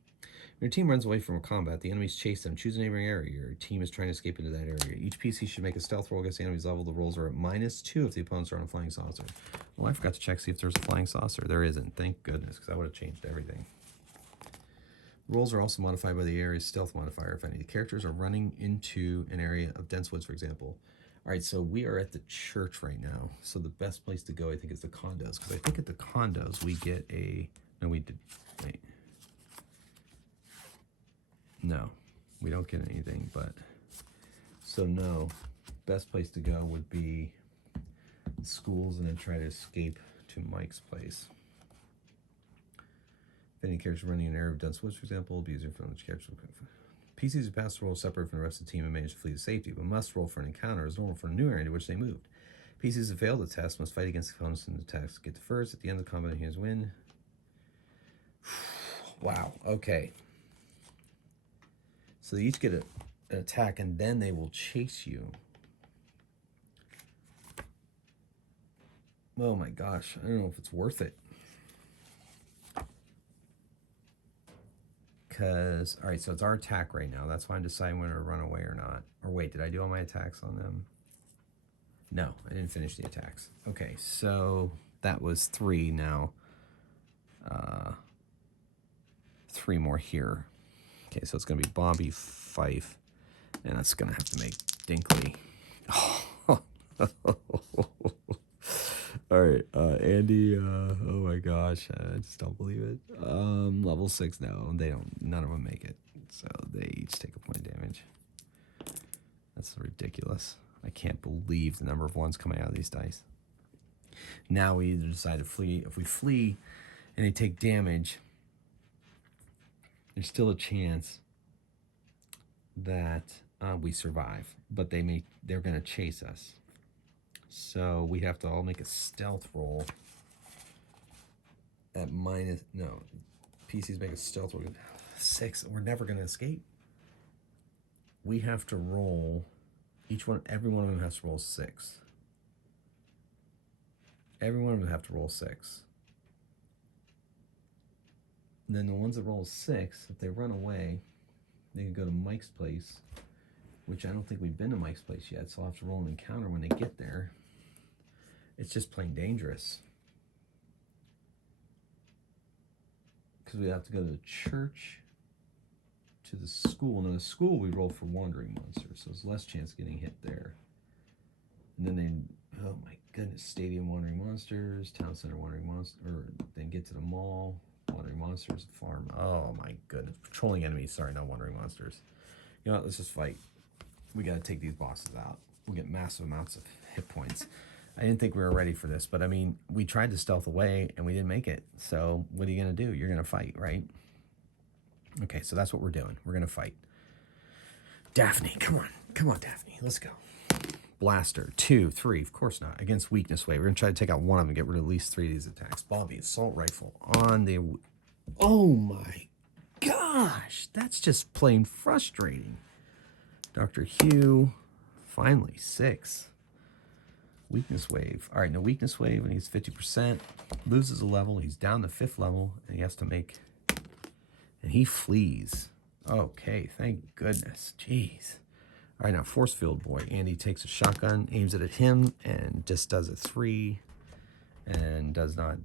When your team runs away from a combat, the enemies chase them. Choose a neighboring area. Your team is trying to escape into that area. Each PC should make a stealth roll against the enemy's level. The rolls are at -2 if the opponents are on a flying saucer. Oh, I forgot to check see if there's a flying saucer. There isn't. Thank goodness, because that would have changed everything. Rolls are also modified by the area's stealth modifier. If any of the characters are running into an area of dense woods, for example. All right, so we are at the church right now. So the best place to go, I think, is the condos. Because I think at the condos, we get a... No, we did... Wait. No, we don't get anything, but... So, no. Best place to go would be schools and then try to escape to Mike's place. If any character running an area of dense woods, for example, will be easier for each character. PCs who pass the roll separate from the rest of the team and manage to flee to safety, but must roll for an encounter as normal for a new area to which they moved. PCs who fail the test must fight against the opponents in the test. Get to first. At the end of the combat, heroes win. Wow. Okay. So they each get an attack, and then they will chase you. Oh my gosh. I don't know if it's worth it. Because, all right, so it's our attack right now. That's why I'm deciding whether to run away or not. Or wait, did I do all my attacks on them? No, I didn't finish the attacks. Okay, so that was 3 now. 3 more here. Okay, so it's going to be Bobby, Fife, and that's going to have to make Dinkley. All right, Andy, oh my gosh, I just don't believe it. Level 6, no, none of them make it. So they each take a point of damage. That's ridiculous. I can't believe the number of ones coming out of these dice. Now we either decide to flee. If we flee and they take damage, there's still a chance that we survive, but they're going to chase us. So we have to all make a stealth roll at PCs make a stealth roll 6. We're never going to escape. We have to roll, every one of them has to roll 6. Every one of them have to roll 6. And then the ones that roll 6, if they run away, they can go to Mike's place, which I don't think we've been to Mike's place yet, so I'll have to roll an encounter when they get there. It's just plain dangerous. Because we have to go to the church, to the school. Now, the school we roll for wandering monsters, so there's less chance of getting hit there. And then oh my goodness, stadium wandering monsters, town center wandering monsters, or then get to the mall, wandering monsters, farm. Oh my goodness, patrolling enemies. Sorry, not wandering monsters. You know what, let's just fight. We got to take these bosses out. We'll get massive amounts of hit points. I didn't think we were ready for this, but I mean, we tried to stealth away and we didn't make it. So what are you going to do? You're going to fight, right? Okay, so that's what we're doing. We're going to fight. Daphne, come on. Come on, Daphne. Let's go. Blaster, 2, 3. Of course not. Against weakness wave. We're going to try to take out one of them and get rid of at least 3 of these attacks. Bobby, assault rifle on the... Oh my gosh. That's just plain frustrating. Dr. Hugh, finally, 6. Weakness wave. All right, no weakness wave, and he's 50%. Loses a level. He's down to 5th level, and he has to make... And he flees. Okay, thank goodness. Jeez. All right, now force field boy. Andy takes a shotgun, aims it at him, and just does a 3, and does not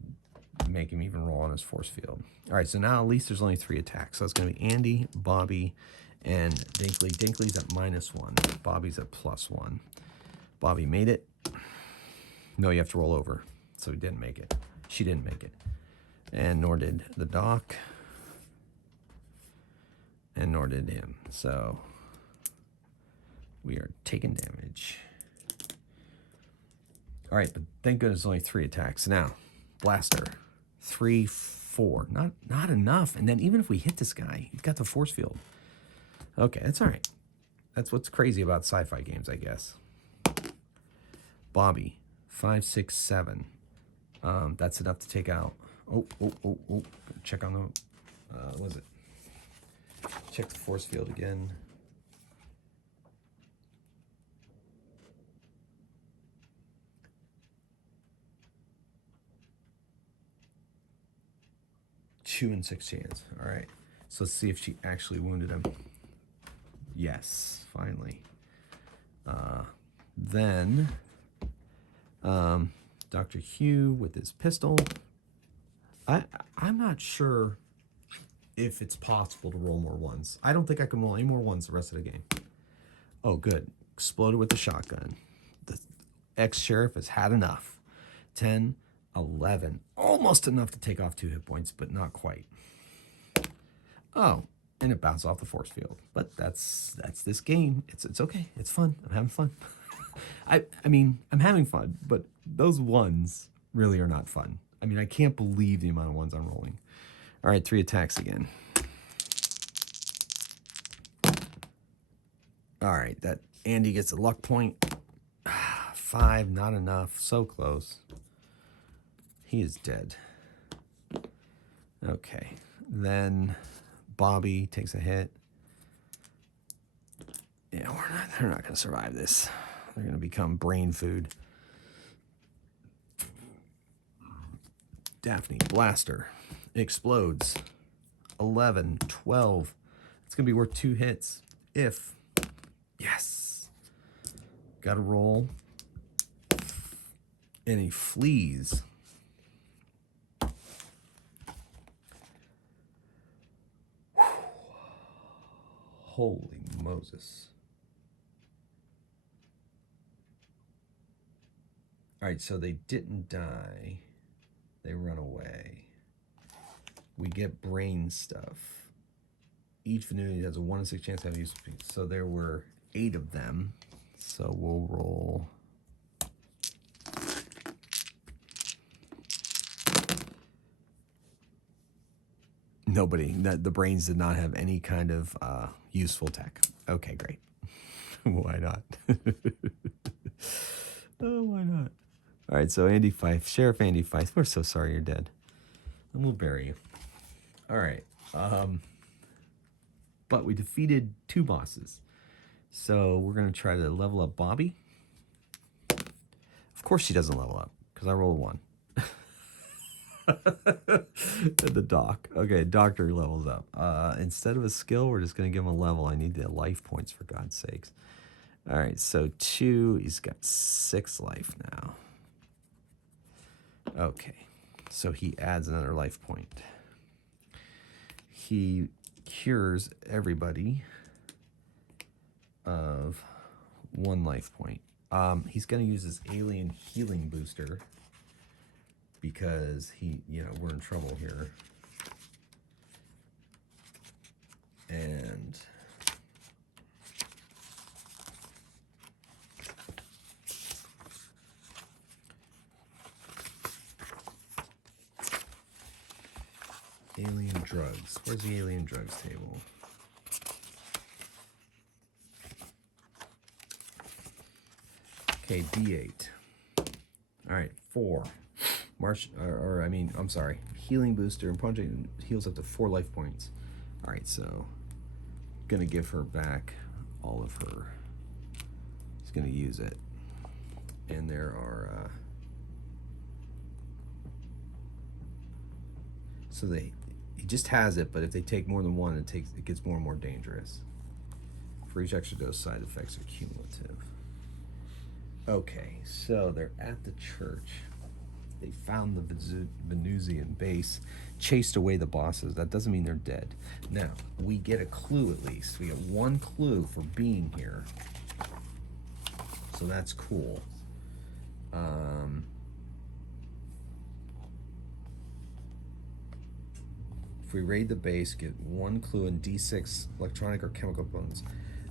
make him even roll on his force field. All right, so now at least there's only 3 attacks. So it's going to be Andy, Bobby, and Dinkley. Dinkley's at -1. Bobby's at +1. Bobby made it. No, you have to roll over. So he didn't make it. She didn't make it. And nor did the doc. And nor did him. So we are taking damage. All right, but thank goodness only 3 attacks. Now, blaster, 3, 4. Not enough. And then even if we hit this guy, he's got the force field. Okay, that's all right. That's what's crazy about sci-fi games, I guess. Bobby, 5, 6, 7. That's enough to take out. Oh. Check on the. What was it? Check the force field again. Two and 6 chance. All right. So let's see if she actually wounded him. Yes, finally. Then Dr. Hugh with his pistol. I'm not sure if it's possible to roll more 1s. I don't think I can roll any more 1s the rest of the game. Oh, good. Exploded with the shotgun. The ex-sheriff has had enough. 10, 11. Almost enough to take off 2 hit points, but not quite. Oh, and it bounced off the force field. But that's this game. It's okay. It's fun. I'm having fun. I mean, I'm having fun, but those 1s really are not fun. I mean, I can't believe the amount of 1s I'm rolling. All right, 3 attacks again. All right, that Andy gets a luck point. 5, not enough. So close. He is dead. Okay, then Bobby takes a hit. Yeah, they're not going to survive this. They're going to become brain food. Daphne, blaster. Explodes. 11, 12. It's going to be worth 2 hits. If. Yes. Got to roll. And he flees. Holy Moses. All right, so they didn't die. They run away. We get brain stuff. Each unit has a 1 in 6 chance to have use. So there were 8 of them. So we'll roll. Nobody. The brains did not have any kind of useful tech. Okay, great. Why not? Oh, why not? All right, so Andy Fife, Sheriff Andy Fife, we're so sorry you're dead. And we'll bury you. All right. But we defeated 2 bosses. So we're going to try to level up Bobby. Of course she doesn't level up, because I rolled a 1. The doc. Okay, doctor levels up. Instead of a skill, we're just going to give him a level. I need the life points, for God's sakes. All right, so 2. He's got 6 life now. Okay, so he adds another life point. He cures everybody of 1 life point. He's going to use his alien healing booster because we're in trouble here. And alien drugs. Where's the alien drugs table? Okay, D8. All right, 4. I'm sorry. Healing booster and project heals up to 4 life points. All right, so gonna give her back all of her. He's gonna use it, and there are he just has it, but if they take more than 1, it gets more and more dangerous. For each extra dose, side effects are cumulative. Okay, so they're at the church. They found the Venusian base, chased away the bosses. That doesn't mean they're dead. Now, we get a clue at least. We get 1 clue for being here. So that's cool. If we raid the base, get 1 clue in D6 electronic or chemical components.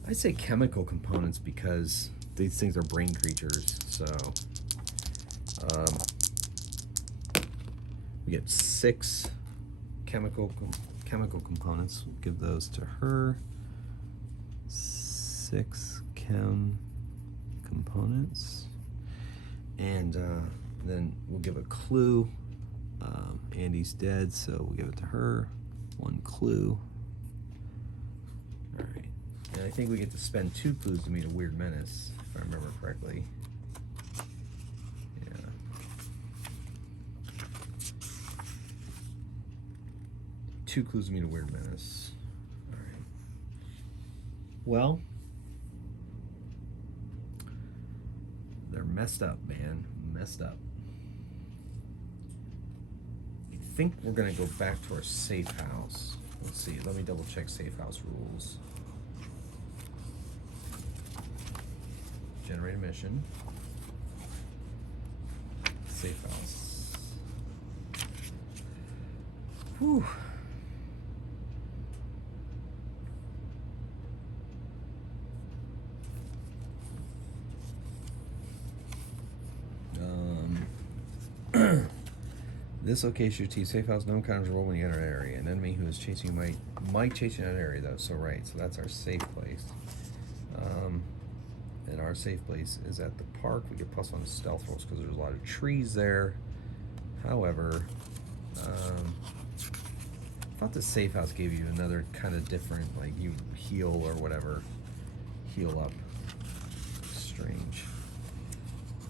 I say chemical components because these things are brain creatures. So we get 6 chemical components. We'll give those to her. 6 chem components, and then we'll give a clue. Andy's dead, so we'll give it to her. 1 clue. All right, and I think we get to spend 2 clues to meet a weird menace, if I remember correctly. Yeah. 2 clues to meet a weird menace. All right. Well, they're messed up, man. Messed up. I think we're gonna go back to our safe house. Let's see, let me double check safe house rules. Generate a mission. Safe house. Whew. This location, your safe house, no encounters roll when you enter an area. An enemy who is chasing you might chase you in an area, though. So right, so that's our safe place. And our safe place is at the park. We get +1 to stealth rolls because there's a lot of trees there. However, I thought the safe house gave you another kind of different, like you heal or whatever, heal up. Strange.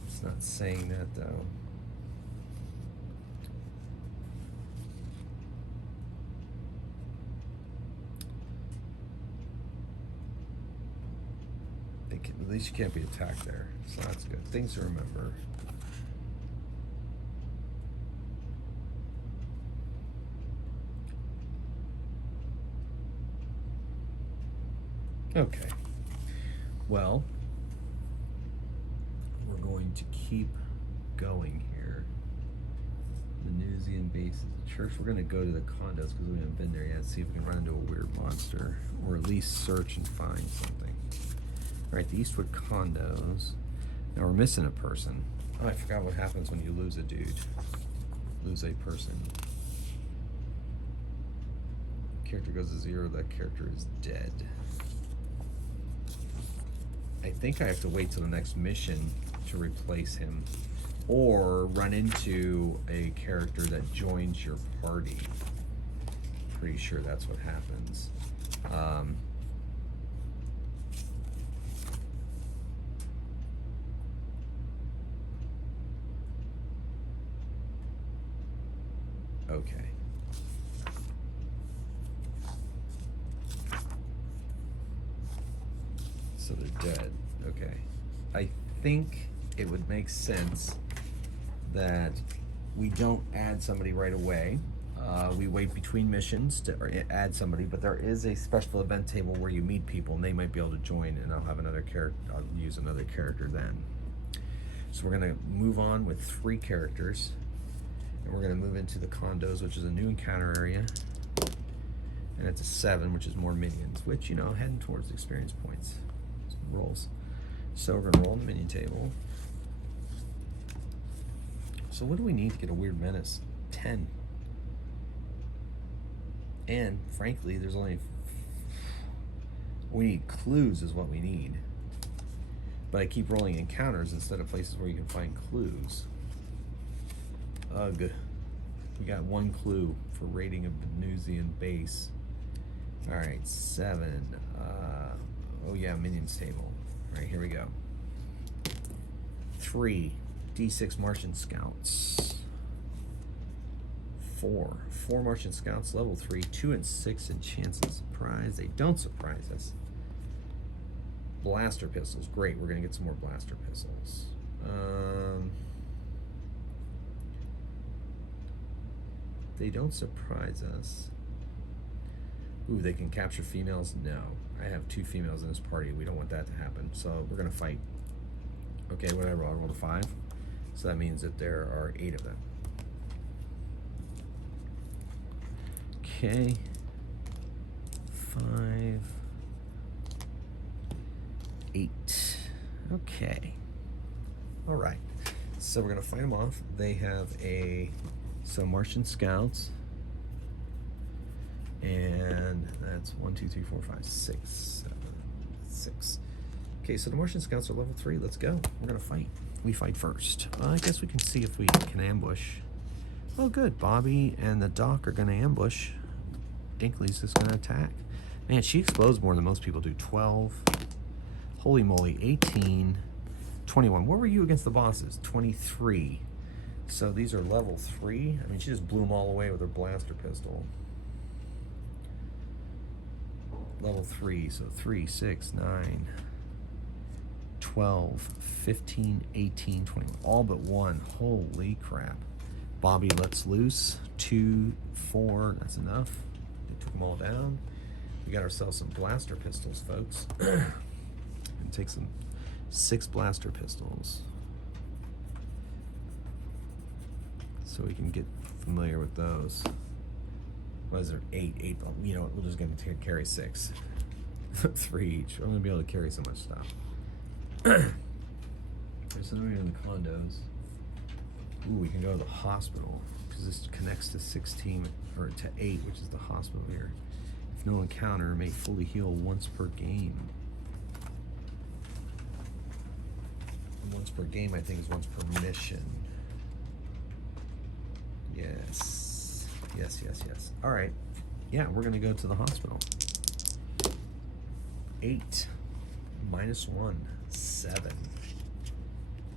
It's not saying that though. At least you can't be attacked there, so that's good. Things to remember. Okay. Well, we're going to keep going here. The Venusian base is the church. We're going to go to the condos because we haven't been there yet. See if we can run into a weird monster, or at least search and find something. All right, the Eastwood condos. Now we're missing a person. Oh, I forgot what happens when you lose a dude. Lose a person. Character goes to 0, that character is dead. I think I have to wait till the next mission to replace him, or run into a character that joins your party. Pretty sure that's what happens. Okay. So they're dead. Okay. I think it would make sense that we don't add somebody right away. We wait between missions to add somebody, but there is a special event table where you meet people and they might be able to join, and I'll have another character. I'll use another character then. So we're gonna move on with 3 characters, and we're gonna move into the condos, which is a new encounter area, and it's a 7, which is more minions, which, you know, heading towards the experience points. Some rolls. So we're gonna roll on the minion table. So what do we need to get a weird menace? 10. And frankly, there's only, we need clues is what we need. But I keep rolling encounters instead of places where you can find clues. Ugh. We got 1 clue for raiding a Venusian base. All right, 7. Oh yeah, minions table. All right, here we go. 3, D6 Martian Scouts. 4 Martian Scouts, level 3, 2 and 6 in chance of surprise. They don't surprise us. Blaster pistols, great. We're gonna get some more blaster pistols. They don't surprise us. Ooh, they can capture females? No. I have 2 females in this party. We don't want that to happen. So we're gonna fight. Okay, what did I roll? I rolled a 5. So that means that there are 8 of them. Okay. 5, 8. Okay. All right. So we're gonna fight them off. They have some Martian Scouts, and that's 1, 2, 3, 4, 5, 6, 7, 6. Okay, so the Martian Scouts are level 3. Let's go. We're gonna fight. We fight first. I guess we can see if we can ambush. Oh, good. Bobby and the Doc are gonna ambush. Dinkley's just gonna attack. Man, she explodes more than most people do. 12. Holy moly, 18. 21. What were you against the bosses? 23. So these are level 3. I mean, she just blew them all away with her blaster pistol. Level 3, so 3, 6, 9, 12, 15, 18, 21. All but 1. Holy crap. Bobby lets loose. 2, 4. That's enough. They took them all down. We got ourselves some blaster pistols, folks. And take some 6 blaster pistols, so we can get familiar with those. What is there? 8. You know what? We're just gonna carry 6. 3 each. I'm gonna be able to carry so much stuff. There's somebody in the condos. Ooh, we can go to the hospital because this connects to 16 or to 8, which is the hospital here. If no encounter, may fully heal once per game. Once per game, I think, is once per mission. Yes. Yes. All right. Yeah, we're going to go to the hospital. 8 minus 1, 7.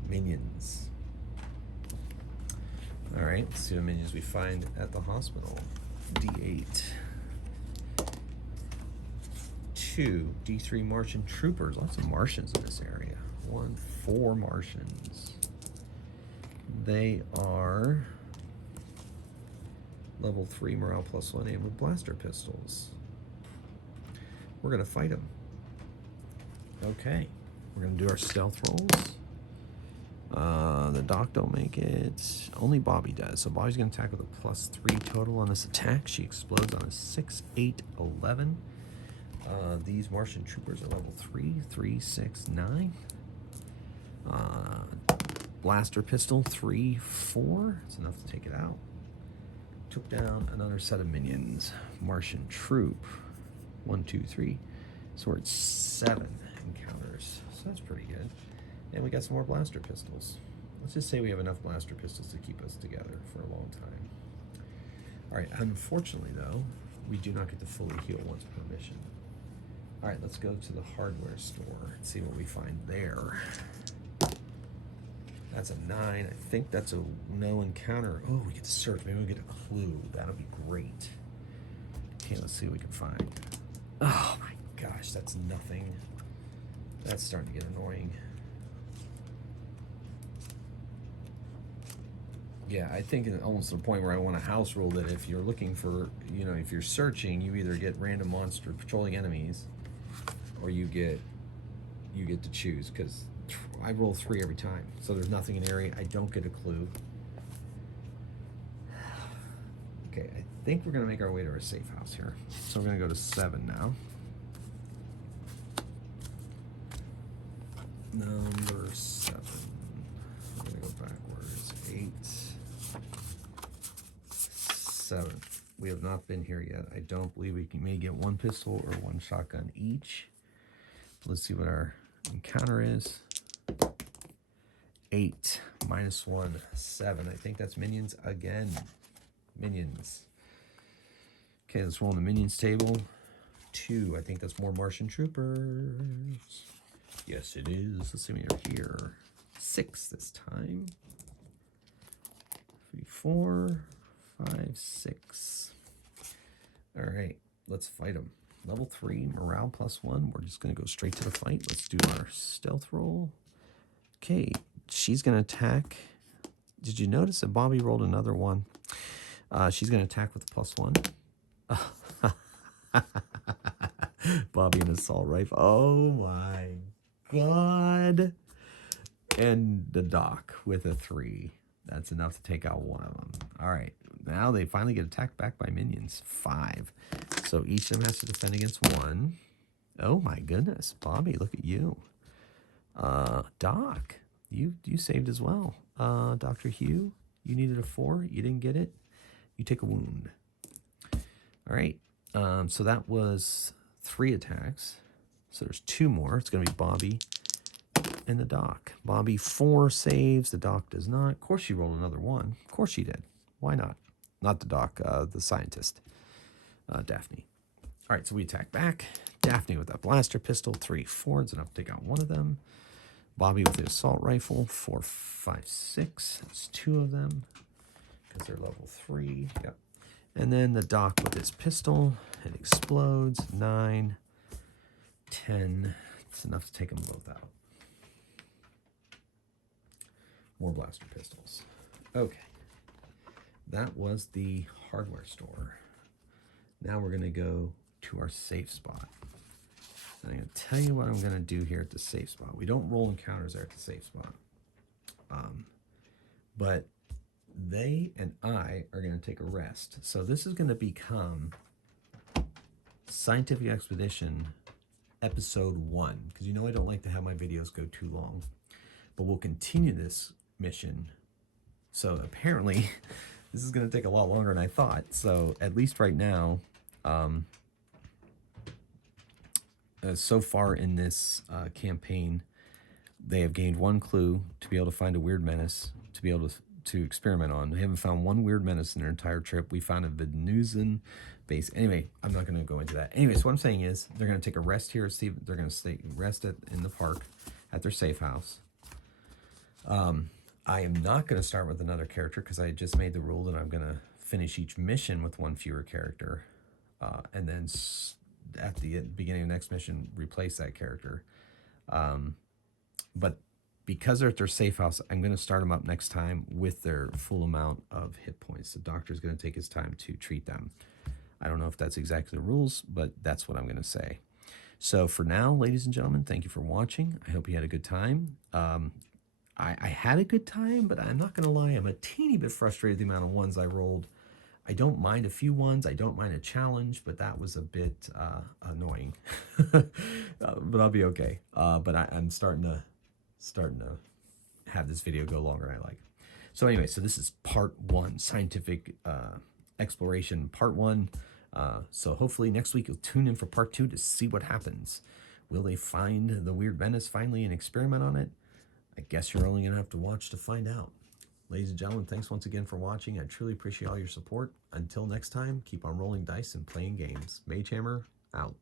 Minions. All right, let's see what minions we find at the hospital. D8. 2, D3 Martian troopers. Lots of Martians in this area. 1, 4 Martians. They are level 3 morale plus 1 aim with blaster pistols. We're gonna fight them. Okay, we're gonna do our stealth rolls. The Doc don't make it. Only Bobby does. So Bobby's gonna attack with a +3 total on this attack. She explodes on a 6, 8, 11. These Martian troopers are level 3, 3, 6, 9. Blaster pistol 3, 4. It's enough to take it out. Took down another set of minions. Martian troop 1, 2, 3. Sword 7 encounters. So that's pretty good. And we got some more blaster pistols. Let's just say we have enough blaster pistols to keep us together for a long time. Alright, unfortunately though, we do not get to fully heal once per mission. Alright, let's go to the hardware store and see what we find there. That's a 9. I think that's a no encounter. Oh, we get to search. Maybe we'll get a clue. That'll be great. Okay, let's see what we can find. Oh my gosh, that's nothing. That's starting to get annoying. Yeah, I think it's almost to the point where I want a house rule that if you're looking for, you know, if you're searching, you either get random monster patrolling enemies, or you get to choose, because I roll 3 every time. So there's nothing in the area. I don't get a clue. Okay, I think we're gonna make our way to our safe house here. So we're gonna go to 7 now. Number 7. I'm gonna go backwards. 8. 7. We have not been here yet. I don't believe we may get 1 pistol or 1 shotgun each. Let's see what our encounter is. 8 minus 1, 7. I think that's minions again. Minions. Okay, let's roll on the minions table. 2. I think that's more Martian troopers. Yes, it is. Let's see when you're here. 6 this time. 3, 4, 5, 6. All right, let's fight them. Level 3, morale +1. We're just going to go straight to the fight. Let's do our stealth roll. Okay, she's going to attack. Did you notice that Bobby rolled another 1? She's going to attack with a +1. Bobby an assault rifle. Oh my god. And the Doc with a 3. That's enough to take out 1 of them. All right. Now they finally get attacked back by minions. 5. So each of them has to defend against 1. Oh my goodness. Bobby, look at you. Doc, you saved as well. Dr. Hugh, you needed a 4. You didn't get it. You take a wound. All right. So that was 3 attacks. So there's 2 more. It's going to be Bobby and the Doc. Bobby 4 saves. The Doc does not. Of course she rolled another 1. Of course she did. Why not? Not the Doc, the scientist. Daphne. All right, so we attack back. Daphne with that blaster pistol. 3, 4. It's enough to take out 1 of them. Bobby with the assault rifle. 4, 5, 6. That's 2 of them because they're level 3. Yep. And then the Doc with his pistol. It explodes. 9, 10. It's enough to take them both out. More blaster pistols. Okay. That was the hardware store. Now we're going to go to our safe spot. And I'm going to tell you what I'm going to do here at the safe spot. We don't roll encounters there at the safe spot. But they and I are going to take a rest. So this is going to become Scientific Expedition Episode 1. Because you know I don't like to have my videos go too long. But we'll continue this mission. So apparently this is going to take a lot longer than I thought. So at least right now, so far in this campaign, they have gained 1 clue to be able to find a weird menace to be able to experiment on. They haven't found 1 weird menace in their entire trip. We found a Venusian base. Anyway, I'm not going to go into that. Anyways, what I'm saying is they're going to take a rest here. See, they're going to rest in the park at their safe house. I am not going to start with another character because I just made the rule that I'm going to finish each mission with 1 fewer character, and then at the beginning of the next mission replace that character. But because they're at their safe house, I'm going to start them up next time with their full amount of hit points. The doctor's going to take his time to treat them. I don't know if that's exactly the rules, but that's what I'm going to say. So for now, ladies and gentlemen, thank you for watching. I hope you had a good time. I had a good time, but I'm not going to lie. I'm a teeny bit frustrated with the amount of 1s I rolled. I don't mind a few ones. I don't mind a challenge, but that was a bit annoying. But I'll be okay. But I'm starting to have this video go longer than I like. So anyway, so this is part one, scientific exploration part one. So hopefully next week you'll tune in for part two to see what happens. Will they find the weird Venice finally and experiment on it? I guess you're only going to have to watch to find out. Ladies and gentlemen, thanks once again for watching. I truly appreciate all your support. Until next time, keep on rolling dice and playing games. Magehammer, out.